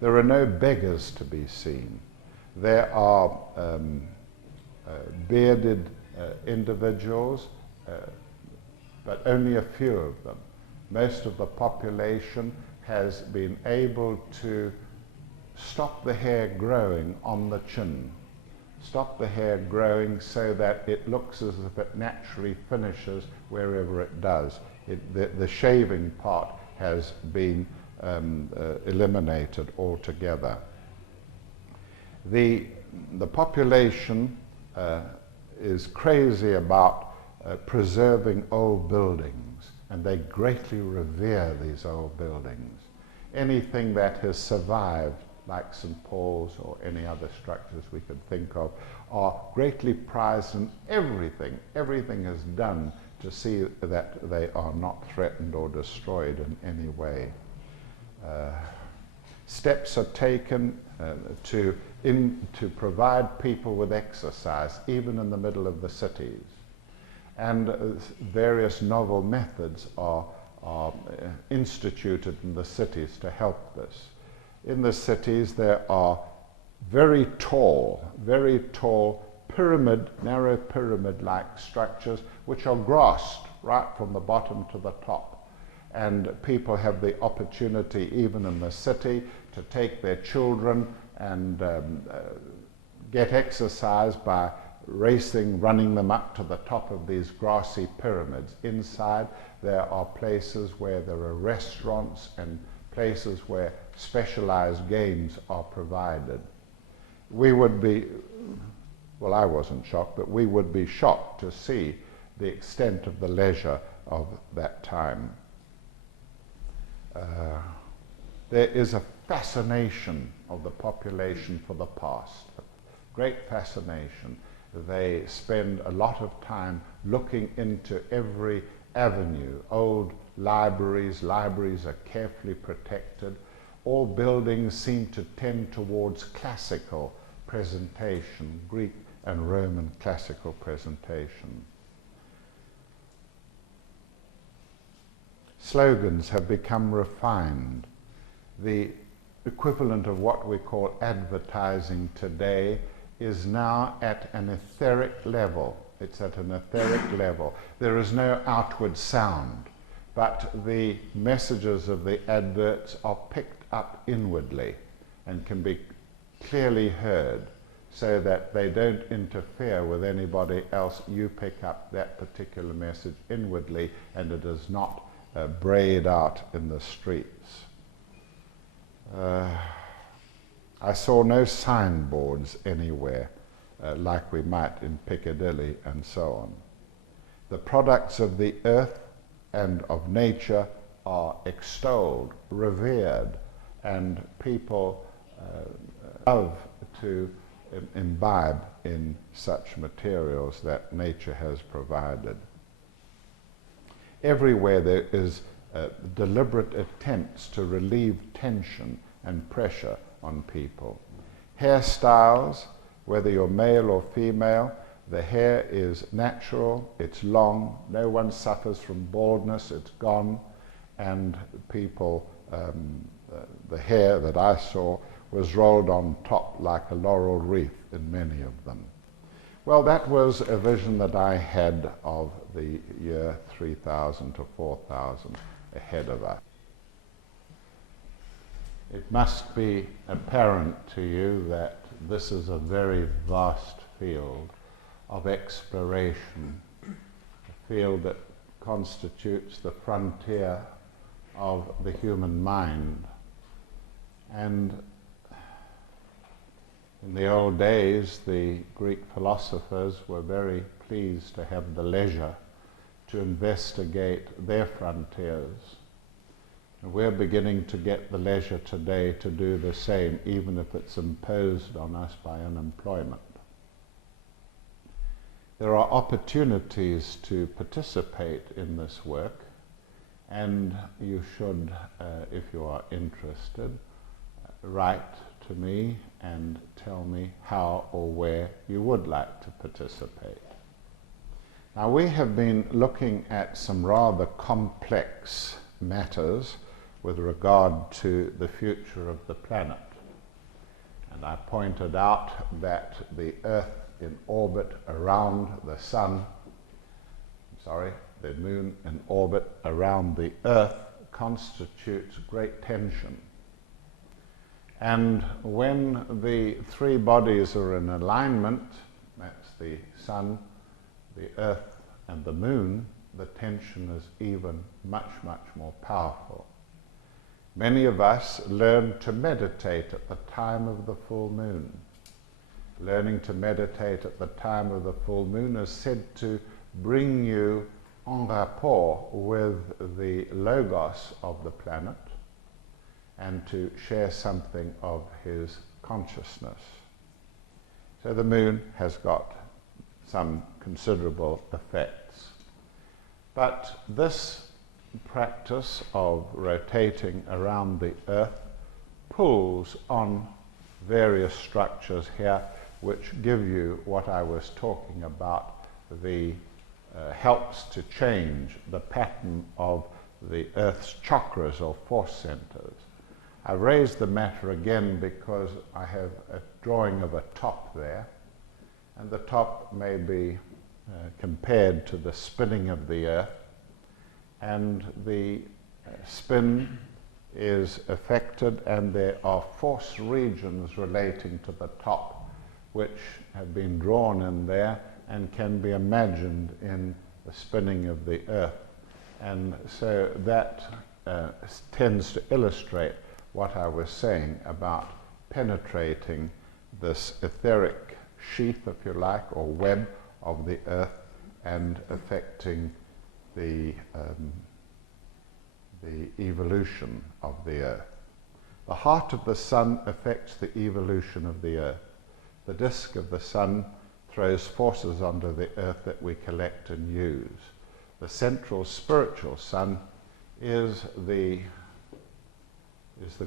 There are no beggars to be seen. There are bearded individuals, but only a few of them. Most of the population has been able to stop the hair growing on the chin, stop the hair growing so that it looks as if it naturally finishes wherever it does. The shaving part has been eliminated altogether. The population is crazy about preserving old buildings, and they greatly revere these old buildings. Anything that has survived, like St. Paul's or any other structures we could think of, are greatly prized, and everything is done to see that they are not threatened or destroyed in any way. Steps are taken to provide people with exercise, even in the middle of the cities. And various novel methods are instituted in the cities to help this. In the cities there are very tall pyramid, narrow pyramid-like structures which are grassed right from the bottom to the top. And people have the opportunity, even in the city, to take their children and get exercise by running them up to the top of these grassy pyramids. Inside there are places where there are restaurants and places where specialized games are provided. We would be, well, I wasn't shocked, but we would be shocked to see the extent of the leisure of that time. There is a fascination of the population for the past, a great fascination. They spend a lot of time looking into every avenue. Old libraries are carefully protected. All buildings seem to tend towards classical presentation, Greek and Roman classical presentation. Slogans have become refined. The equivalent of what we call advertising today is now at an etheric level. It's at an etheric level. There is no outward sound, but the messages of the adverts are picked up inwardly and can be clearly heard, so that they don't interfere with anybody else. You pick up that particular message inwardly, and it is not brayed out in the streets. I saw no signboards anywhere, like we might in Piccadilly and so on. The products of the earth and of nature are extolled, revered, and people love to imbibe in such materials that nature has provided. Everywhere there is deliberate attempts to relieve tension and pressure on people. Hairstyles, whether you're male or female, the hair is natural, it's long, no one suffers from baldness, it's gone, and people, the hair that I saw was rolled on top like a laurel wreath in many of them. Well, that was a vision that I had of the year 3000 to 4000 ahead of us. It must be apparent to you that this is a very vast field of exploration, a field that constitutes the frontier of the human mind. And in the old days, the Greek philosophers were very pleased to have the leisure to investigate their frontiers. And we're beginning to get the leisure today to do the same, even if it's imposed on us by unemployment. There are opportunities to participate in this work, and you should, if you are interested, write to me and tell me how or where you would like to participate. Now, we have been looking at some rather complex matters with regard to the future of the planet. And I pointed out that the Earth in orbit around the Sun, the Moon in orbit around the Earth constitutes great tension. And when the three bodies are in alignment, that's the Sun, the Earth, and the Moon, the tension is even much, much more powerful. Many of us learn to meditate at the time of the full moon. Learning to meditate at the time of the full moon is said to bring you en rapport with the logos of the planet and to share something of his consciousness. So the moon has got some considerable effects. But this practice of rotating around the Earth pulls on various structures here which give you what I was talking about, the helps to change the pattern of the Earth's chakras or force centers. I raised the matter again because I have a drawing of a top there, and the top may be compared to the spinning of the Earth, and the spin is affected, and there are force regions relating to the top which have been drawn in there and can be imagined in the spinning of the Earth. And so that tends to illustrate what I was saying about penetrating this etheric sheath, if you like, or web of the Earth, and affecting the evolution of the Earth. The heart of the Sun affects the evolution of the Earth. The disk of the Sun throws forces onto the Earth that we collect and use. The central spiritual Sun is the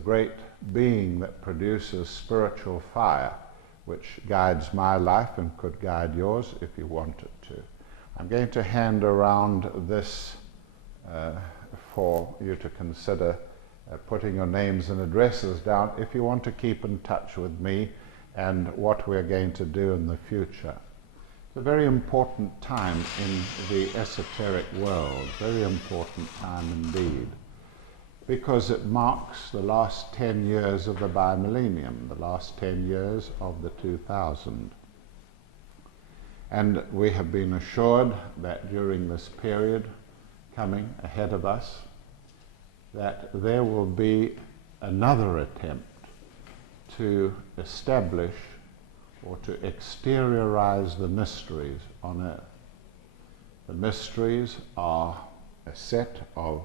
great being that produces spiritual fire, which guides my life and could guide yours if you wanted to. I'm going to hand around this for you to consider putting your names and addresses down if you want to keep in touch with me and what we're going to do in the future. It's a very important time in the esoteric world, very important time indeed, because it marks the last 10 years of the bimillennium, the last 10 years of the 2000. And we have been assured that during this period coming ahead of us, that there will be another attempt to establish or to exteriorize the mysteries on earth. The mysteries are a set of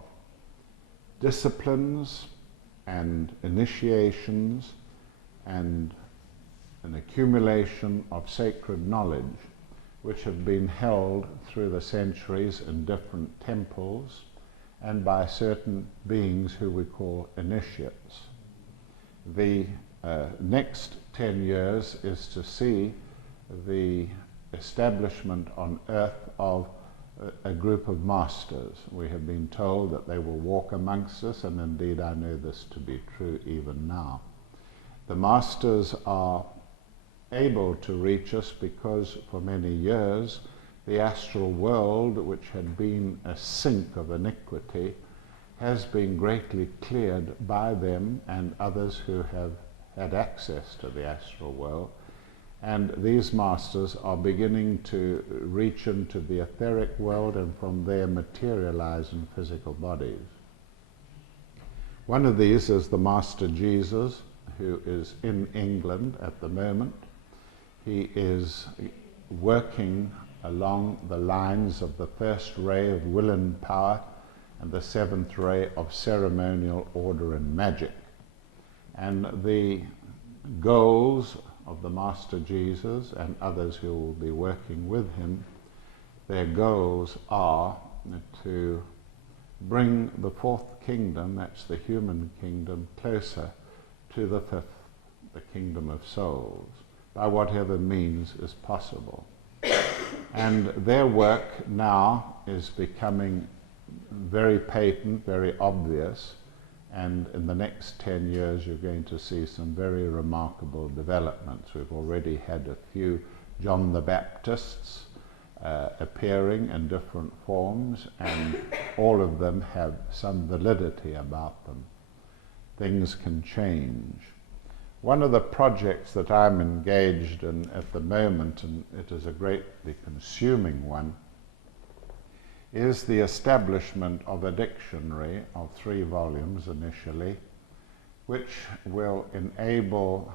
disciplines and initiations and an accumulation of sacred knowledge which have been held through the centuries in different temples and by certain beings who we call initiates. The next 10 years is to see the establishment on earth of a group of masters. We have been told that they will walk amongst us, and indeed I know this to be true even now. The masters are able to reach us because for many years the astral world, which had been a sink of iniquity, has been greatly cleared by them and others who have had access to the astral world. And these masters are beginning to reach into the etheric world and from there materialize in physical bodies. One of these is the Master Jesus, who is in England at the moment. He is working along the lines of the first ray of will and power and the seventh ray of ceremonial order and magic. And the goals of the Master Jesus and others who will be working with him, their goals are to bring the fourth kingdom, that's the human kingdom, closer to the fifth, the kingdom of souls, by whatever means is possible. And their work now is becoming very patent, very obvious, and in the next 10 years you're going to see some very remarkable developments. We've already had a few John the Baptists appearing in different forms, and all of them have some validity about them. Things can change. One of the projects that I'm engaged in at the moment, and it is a greatly consuming one, is the establishment of a dictionary of 3 volumes initially, which will enable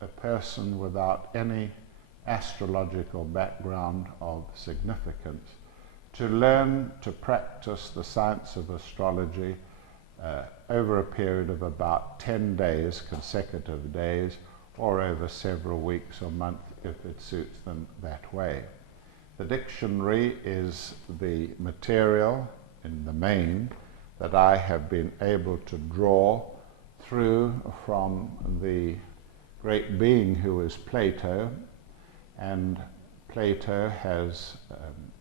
a person without any astrological background of significance to learn to practice the science of astrology over a period of about 10 days, consecutive days, or over several weeks or months if it suits them that way. The dictionary is the material in the main that I have been able to draw through from the great being who is Plato, and Plato has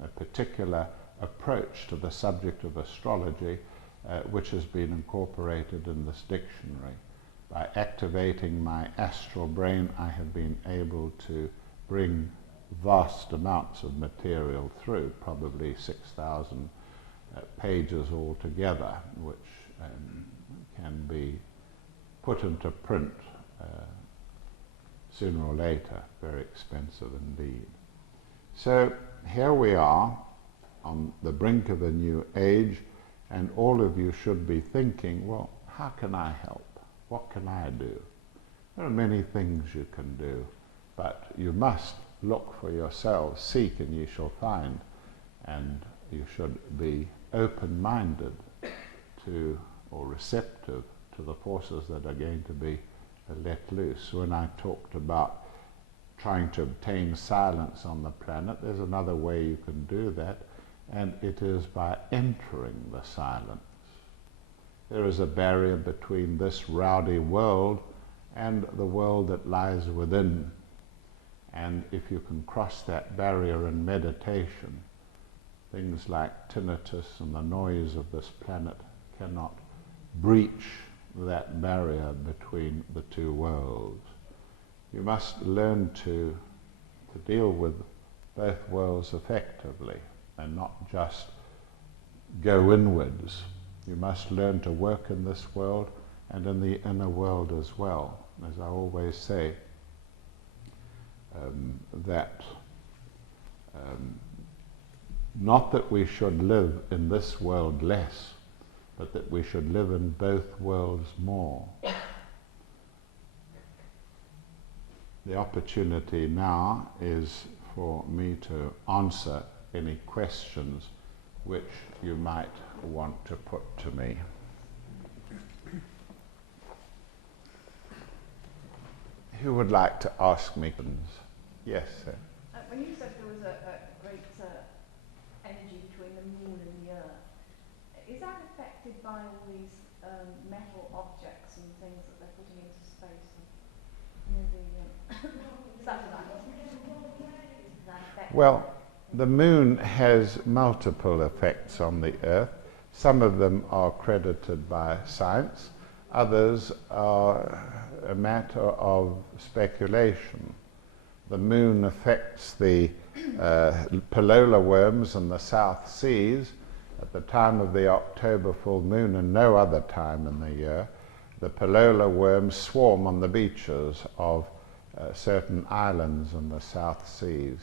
a particular approach to the subject of astrology which has been incorporated in this dictionary. By activating my astral brain, I have been able to bring vast amounts of material through, probably 6,000 pages altogether, which can be put into print sooner or later, very expensive indeed. So here we are on the brink of a new age, and all of you should be thinking, well, how can I help? What can I do? There are many things you can do, but you must look for yourselves, seek and ye shall find, and you should be open-minded to, or receptive to, the forces that are going to be let loose. When I talked about trying to obtain silence on the planet, there's another way you can do that, and it is by entering the silence. There is a barrier between this rowdy world and the world that lies within. And if you can cross that barrier in meditation, things like tinnitus and the noise of this planet cannot breach that barrier between the two worlds. You must learn to deal with both worlds effectively and not just go inwards. You must learn to work in this world and in the inner world as well. As I always say, not that we should live in this world less, but that we should live in both worlds more. The opportunity now is for me to answer any questions which you might want to put to me. Who would like to ask me? Yes, sir. When you said there was a great energy between the moon and the earth, is that affected by all these metal objects and things that they're putting into space? The satellites. Well, the moon has multiple effects on the earth. Some of them are credited by science, others are a matter of speculation. The moon affects the polar worms in the South Seas. At the time of the October full moon and no other time in the year, the polar worms swarm on the beaches of certain islands in the South Seas.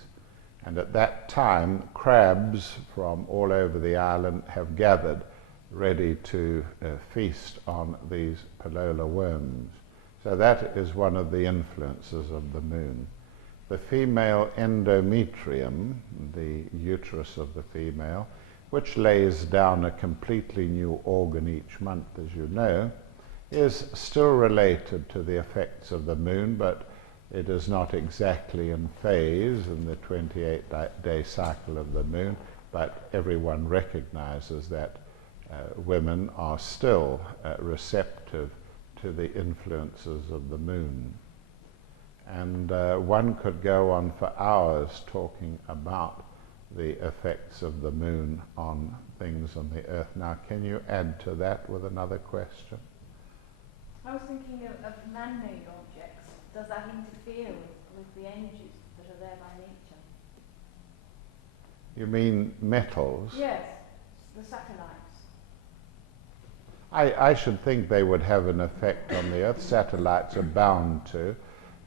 And at that time, crabs from all over the island have gathered ready to feast on these polar worms. So that is one of the influences of the moon. The female endometrium, the uterus of the female, which lays down a completely new organ each month, as you know, is still related to the effects of the moon, but it is not exactly in phase in the 28-day cycle of the moon, but everyone recognizes that women are still receptive to the influences of the moon. And one could go on for hours talking about the effects of the moon on things on the earth. Now, can you add to that with another question? I was thinking of man-made objects. Does that interfere with the energies that are there by nature? You mean metals? Yes, the satellites. I should think they would have an effect on the earth. Satellites are bound to.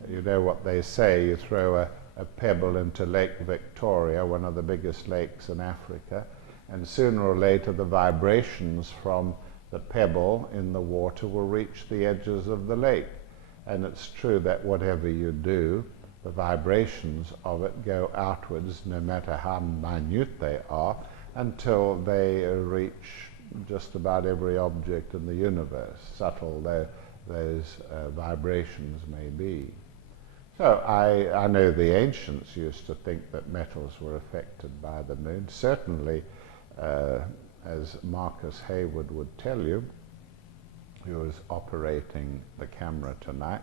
You know what they say, you throw a pebble into Lake Victoria, one of the biggest lakes in Africa, and sooner or later the vibrations from the pebble in the water will reach the edges of the lake. And it's true that whatever you do, the vibrations of it go outwards, no matter how minute they are, until they reach just about every object in the universe, subtle though those vibrations may be. So I know the ancients used to think that metals were affected by the moon. Certainly, as Marcus Hayward would tell you, who is operating the camera tonight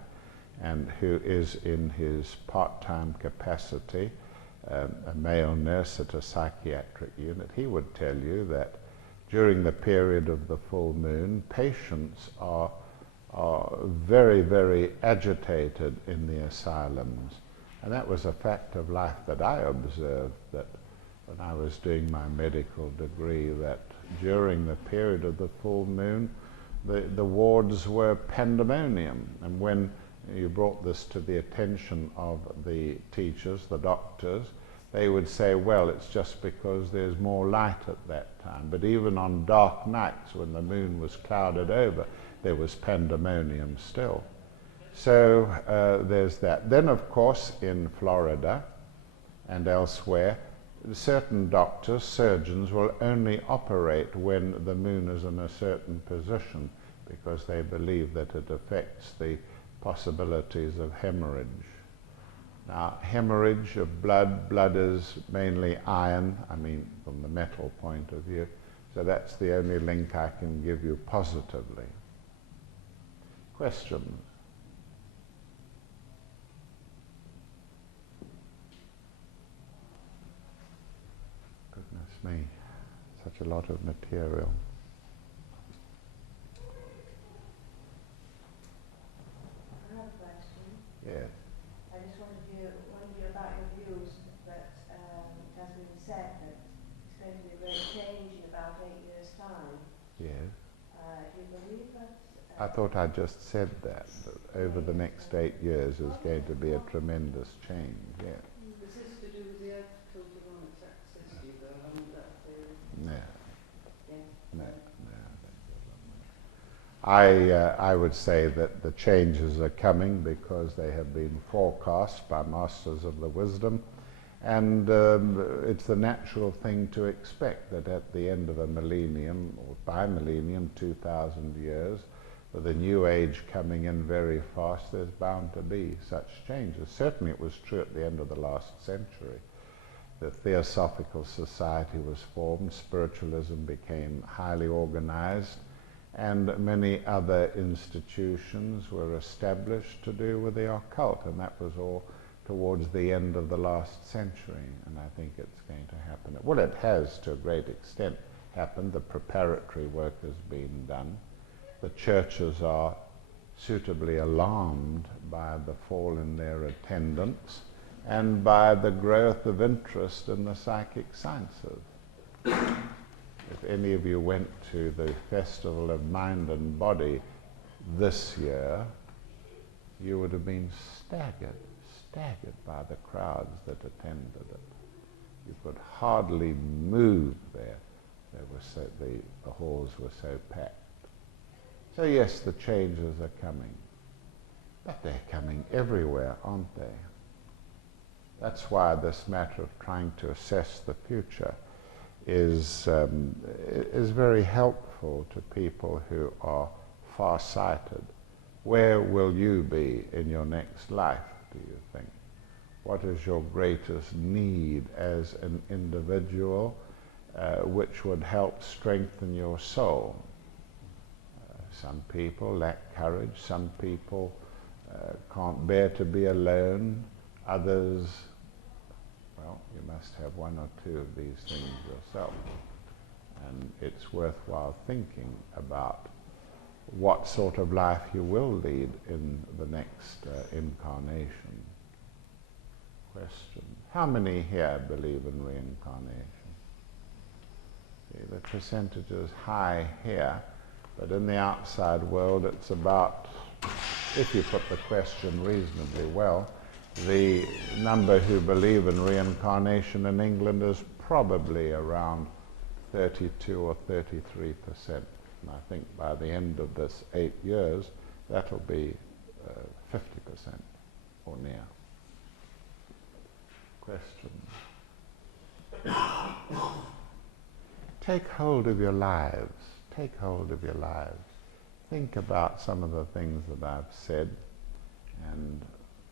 and who is in his part-time capacity a male nurse at a psychiatric unit, he would tell you that during the period of the full moon, patients are very, very agitated in the asylums. And that was a fact of life that I observed, that when I was doing my medical degree, that during the period of the full moon, the wards were pandemonium. And when you brought this to the attention of the teachers, the doctors, they would say, well, it's just because there's more light at that time. But even on dark nights when the moon was clouded over, there was pandemonium still. So there's that. Then, of course, in Florida and elsewhere, certain doctors, surgeons, will only operate when the moon is in a certain position because they believe that it affects the possibilities of hemorrhage. Now, hemorrhage of blood is mainly iron, I mean from the metal point of view, so that's the only link I can give you positively. Questions? Goodness me, such a lot of material. you believe that? I thought I just said that over the next 8 years is going to be a tremendous change, yeah. Is this to do with the earth tilting on its axis, do you go along with that theory? No, Yeah. no, no. I would say that the changes are coming because they have been forecast by masters of the wisdom, and it's the natural thing to expect that at the end of a millennium, or by millennium, 2,000 years, with a new age coming in very fast, there's bound to be such changes. Certainly it was true at the end of the last century. The Theosophical Society was formed, spiritualism became highly organized, and many other institutions were established to do with the occult, and that was all towards the end of the last century, and I think it's going to happen. Well, it has to a great extent happened. The preparatory work has been done. The churches are suitably alarmed by the fall in their attendance and by the growth of interest in the psychic sciences. If any of you went to the Festival of Mind and Body this year, you would have been staggered by the crowds that attended it. You could hardly move there. The halls were so packed. So yes, the changes are coming, but they're coming everywhere, aren't they? That's why this matter of trying to assess the future is very helpful to people who are far-sighted. Where will you be in your next life, do you think? What is your greatest need as an individual which would help strengthen your soul? Some people lack courage, some people can't bear to be alone, others, well, you must have one or two of these things yourself. And it's worthwhile thinking about what sort of life you will lead in the next incarnation. Question. How many here believe in reincarnation? See, the percentage is high here, but in the outside world it's about, if you put the question reasonably well, the number who believe in reincarnation in England is probably around 32 or 33%. And I think by the end of this 8 years, that'll be 50% or near. Question. Take hold of your lives. Take hold of your lives. Think about some of the things that I've said and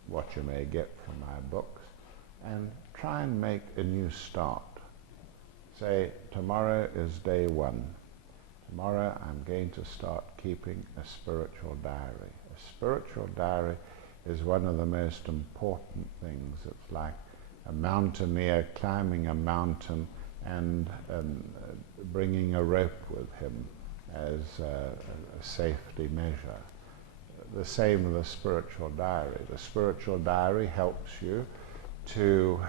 what you may get from my books, and try and make a new start. Say, tomorrow is day 1. Tomorrow I'm going to start keeping a spiritual diary. A spiritual diary is one of the most important things. It's like a mountaineer climbing a mountain and bringing a rope with him as a safety measure. The same with the spiritual diary. The spiritual diary helps you to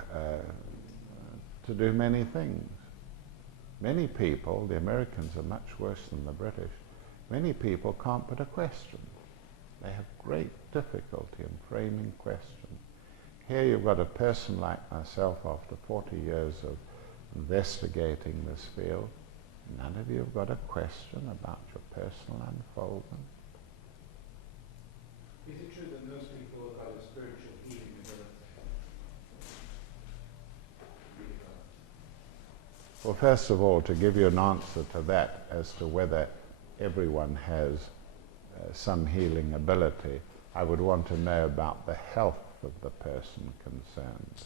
do many things. Many people, the Americans are much worse than the British, many people can't put a question. They have great difficulty in framing questions. Here you've got a person like myself after 40 years of investigating this field. None of you have got a question about your personal unfoldment. Is it true that most people have a spiritual healing ability? Well, first of all, to give you an answer to that as to whether everyone has some healing ability, I would want to know about the health of the person concerned.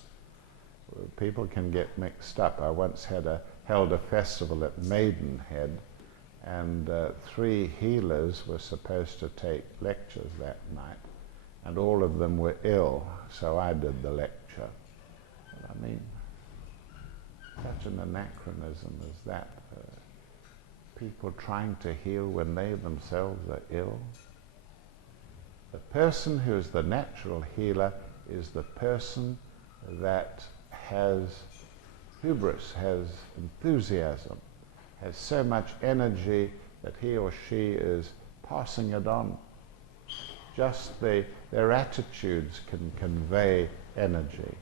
People can get mixed up. I once held a festival at Maidenhead, and 3 healers were supposed to take lectures that night, and all of them were ill, so I did the lecture. But I mean, such an anachronism as that. People trying to heal when they themselves are ill. The person who is the natural healer is the person that has hubris, has enthusiasm, has so much energy that he or she is passing it on. Just their attitudes can convey energy.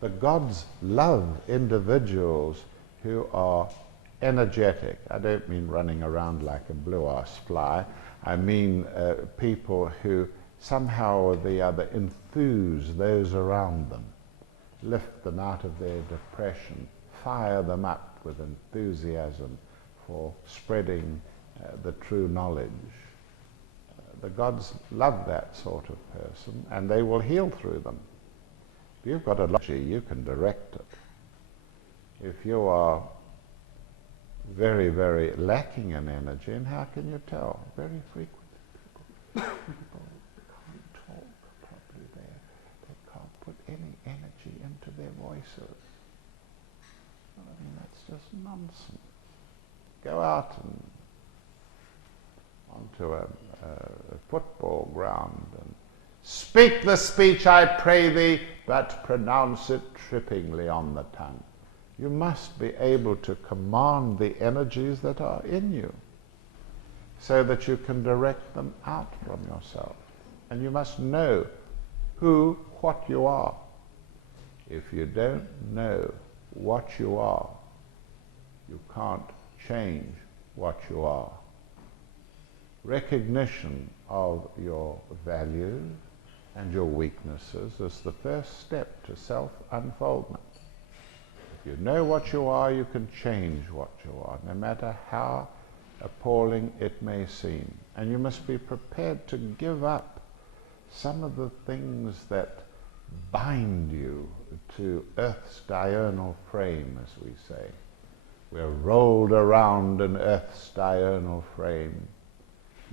The gods love individuals who are energetic. I don't mean running around like a blue-ass fly. I mean people who somehow or the other enthuse those around them, lift them out of their depression, fire them up with enthusiasm for spreading the true knowledge. The gods love that sort of person, and they will heal through them. If you've got energy, you can direct it. If you are very, very lacking in energy, and how can you tell? Very frequently, people can't talk properly there. They can't put any energy into their voices. I mean, that's just nonsense. Go out and onto a football ground and speak the speech, I pray thee, but pronounce it trippingly on the tongue. You must be able to command the energies that are in you so that you can direct them out from yourself. And you must know what you are. If you don't know what you are, you can't change what you are. Recognition of your values and your weaknesses is the first step to self-unfoldment. If you know what you are, you can change what you are, no matter how appalling it may seem. And you must be prepared to give up some of the things that bind you to Earth's diurnal frame, as we say. We're rolled around in Earth's diurnal frame.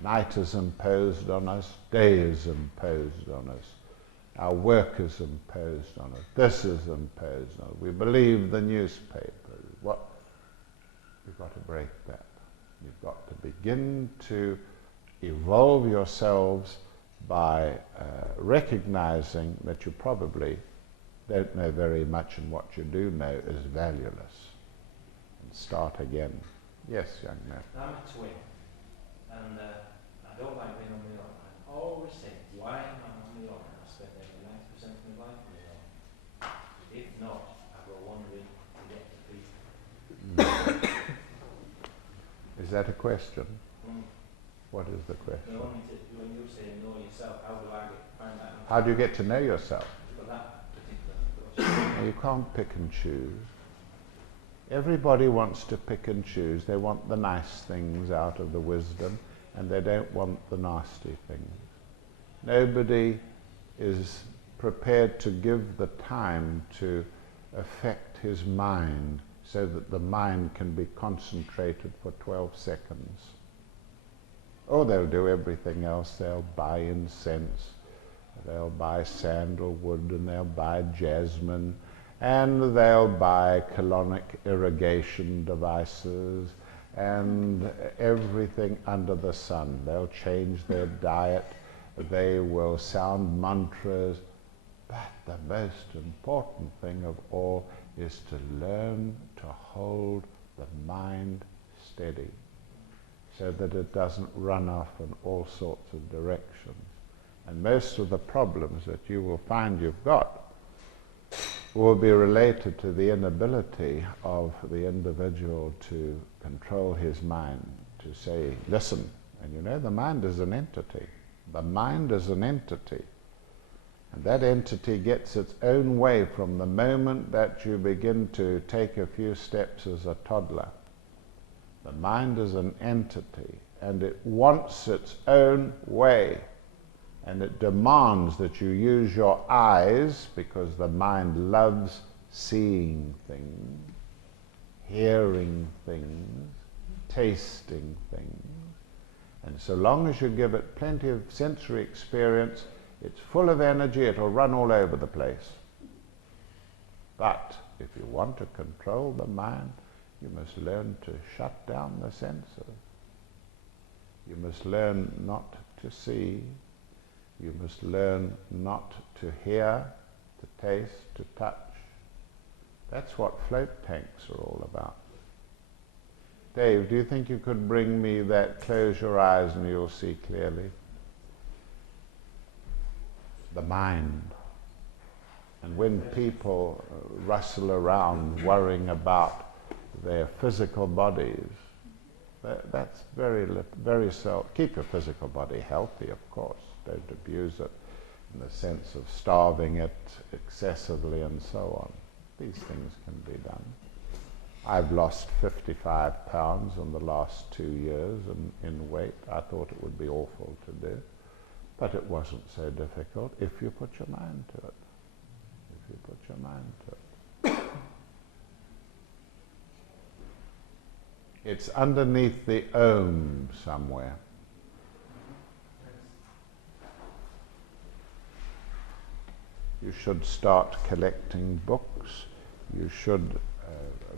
Night is imposed on us, day is imposed on us. Our work is imposed on us. This is imposed on us. We believe the newspapers. You've got to break that. You've got to begin to evolve yourselves by recognizing that you probably don't know very much, and what you do know is valueless. And start again. Yes, young man. I'm a twin, and I don't like being on my own. I always think, why am I on my own? I spend over 90% of my life on my own. If not, I go wandering to get to people. Is that a question? Mm. What is the question? When you say know yourself, how do I find that? How do you get to know yourself? For that particular question. You can't pick and choose. Everybody wants to pick and choose. They want the nice things out of the wisdom, and they don't want the nasty things. Nobody is prepared to give the time to affect his mind so that the mind can be concentrated for 12 seconds. Oh, they'll do everything else. They'll buy incense, they'll buy sandalwood, and they'll buy jasmine, and they'll buy colonic irrigation devices, and everything under the sun. They'll change their diet, they will sound mantras, but the most important thing of all is to learn to hold the mind steady so that it doesn't run off in all sorts of directions. And most of the problems that you will find you've got will be related to the inability of the individual to control his mind, to say, listen. And you know, the mind is an entity. The mind is an entity. And that entity gets its own way from the moment that you begin to take a few steps as a toddler. The mind is an entity, and it wants its own way. And it demands that you use your eyes, because the mind loves seeing things, hearing things, tasting things. And so long as you give it plenty of sensory experience, it's full of energy, it'll run all over the place. But if you want to control the mind, you must learn to shut down the senses. You must learn not to see. You must learn not to hear, to taste, to touch. That's what float tanks are all about. Dave, do you think you could bring me that close your eyes and you'll see clearly? The mind. And when people rustle around worrying about their physical bodies, that's very seldom. Keep your physical body healthy, of course. Don't abuse it in the sense of starving it excessively and so on. These things can be done. I've lost 55 pounds in the last 2 years in weight. I thought it would be awful to do, but it wasn't so difficult if you put your mind to it. If you put your mind to it. It's underneath the Om somewhere. You should start collecting books. You should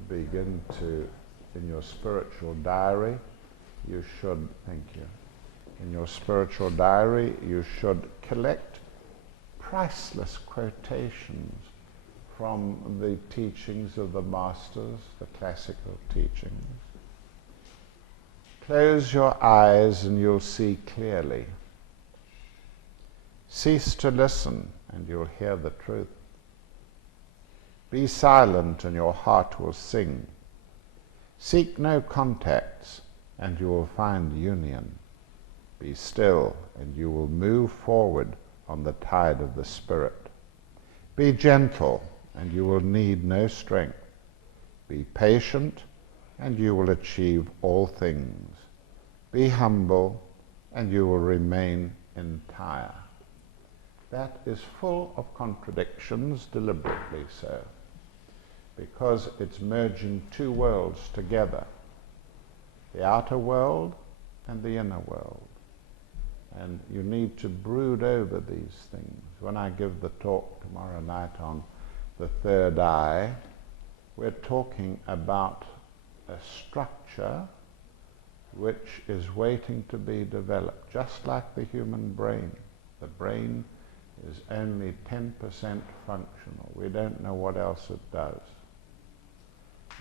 begin to, in your spiritual diary, you should, thank you, in your spiritual diary, you should collect priceless quotations from the teachings of the masters, the classical teachings. Close your eyes and you'll see clearly. Cease to listen and you'll hear the truth. Be silent and your heart will sing. Seek no contacts and you will find union. Be still and you will move forward on the tide of the Spirit. Be gentle and you will need no strength. Be patient and you will achieve all things. Be humble and you will remain entire. That is full of contradictions, deliberately so, because it's merging two worlds together, the outer world and the inner world. And you need to brood over these things. When I give the talk tomorrow night on the third eye, we're talking about a structure which is waiting to be developed, just like the human brain. The brain is only 10% functional. We don't know what else it does.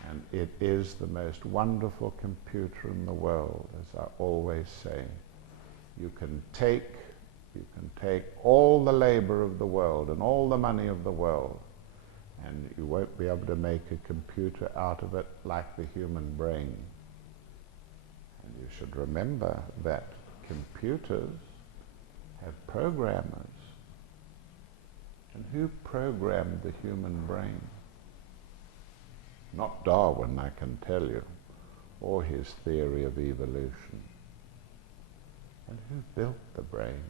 And it is the most wonderful computer in the world, as I always say. You can take all the labor of the world and all the money of the world, and you won't be able to make a computer out of it like the human brain. And you should remember that computers have programmers. And who programmed the human brain? Not Darwin, I can tell you, or his theory of evolution. And who built the brain?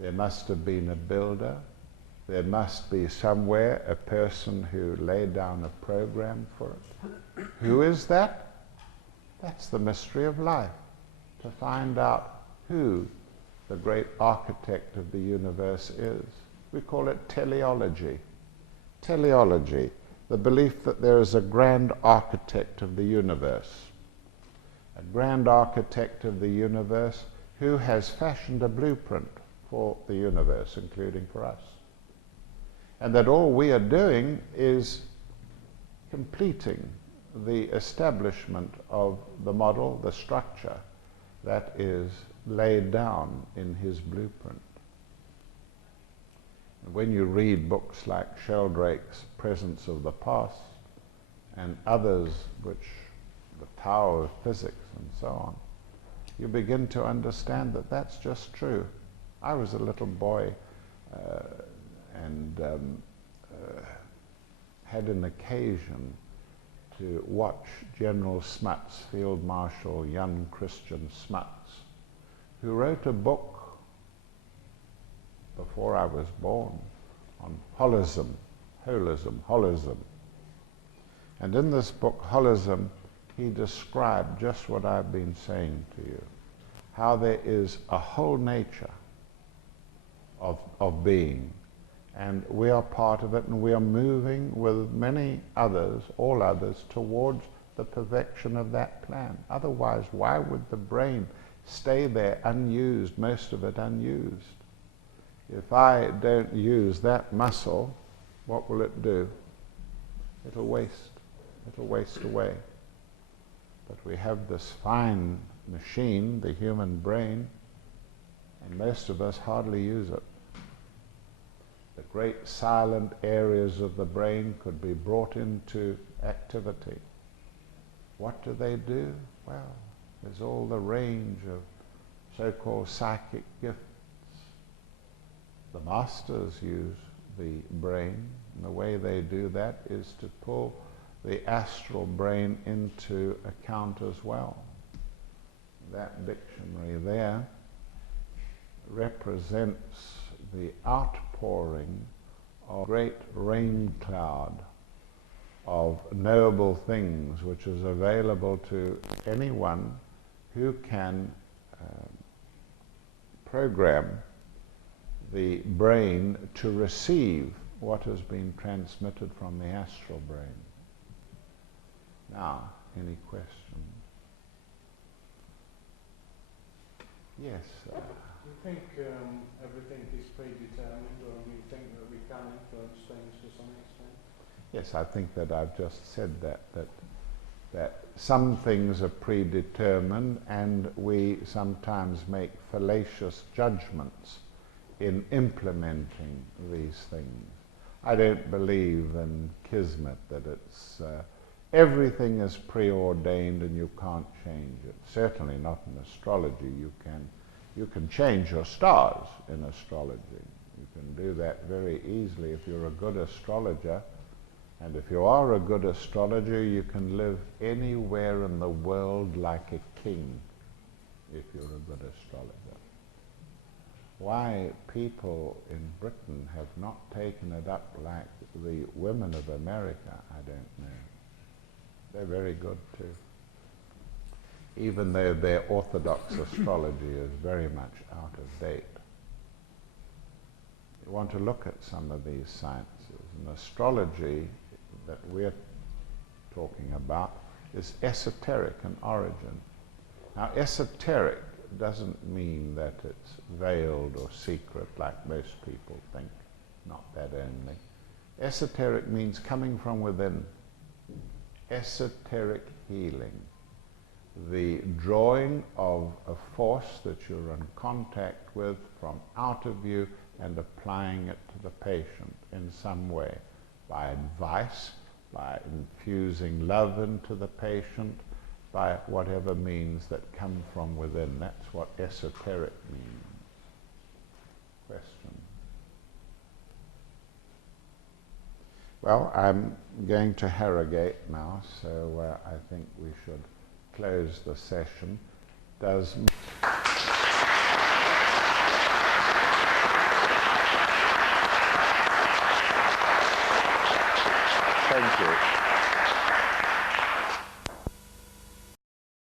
There must have been a builder. There must be somewhere a person who laid down a program for it. Who is that? That's the mystery of life, to find out who the great architect of the universe is. We call it teleology. Teleology, the belief that there is a grand architect of the universe. A grand architect of the universe who has fashioned a blueprint for the universe, including for us. And that all we are doing is completing the establishment of the model, the structure that is laid down in his blueprint. And when you read books like Sheldrake's Presence of the Past and others, which the Tower of Physics and so on, you begin to understand that that's just true. I was a little boy and had an occasion to watch General Smuts, Field Marshal young Christian Smuts, who wrote a book before I was born on holism. And in this book, Holism, he described just what I've been saying to you, how there is a whole nature of being, and we are part of it, and we are moving with many others, all others, towards the perfection of that plan. Otherwise, why would the brain stay there unused, most of it unused? If I don't use that muscle, what will it do? It'll waste. it'll waste away. But we have this fine machine, the human brain, and most of us hardly use it. The great silent areas of the brain could be brought into activity. What do they do? Well, there's all the range of so-called psychic gifts. The masters use the brain, and the way they do that is to pull the astral brain into account as well. That dictionary there represents the outpouring of a great rain cloud of knowable things which is available to anyone who can program the brain to receive what has been transmitted from the astral brain. Now, any questions? Yes. Do you think everything is predetermined, or do you think that we can influence things to some extent? Yes, I think that I've just said that some things are predetermined, and we sometimes make fallacious judgments in implementing these things. I don't believe in kismet, that it's everything is preordained and you can't change it. Certainly not in astrology. You can change your stars in astrology. You can do that very easily if you're a good astrologer. And if you are a good astrologer, you can live anywhere in the world like a king if you're a good astrologer. Why people in Britain have not taken it up like the women of America, I don't know. They're very good too. Even though their orthodox astrology is very much out of date. You want to look at some of these sciences. And astrology that we're talking about is esoteric in origin. Now, esoteric doesn't mean that it's veiled or secret like most people think. Not that only. Esoteric means coming from within. Esoteric healing. The drawing of a force that you're in contact with from out of you and applying it to the patient in some way, by advice, by infusing love into the patient, by whatever means that come from within. That's what esoteric means. Question? Well, I'm going to Harrogate now, so I think we should close the session. Thank you.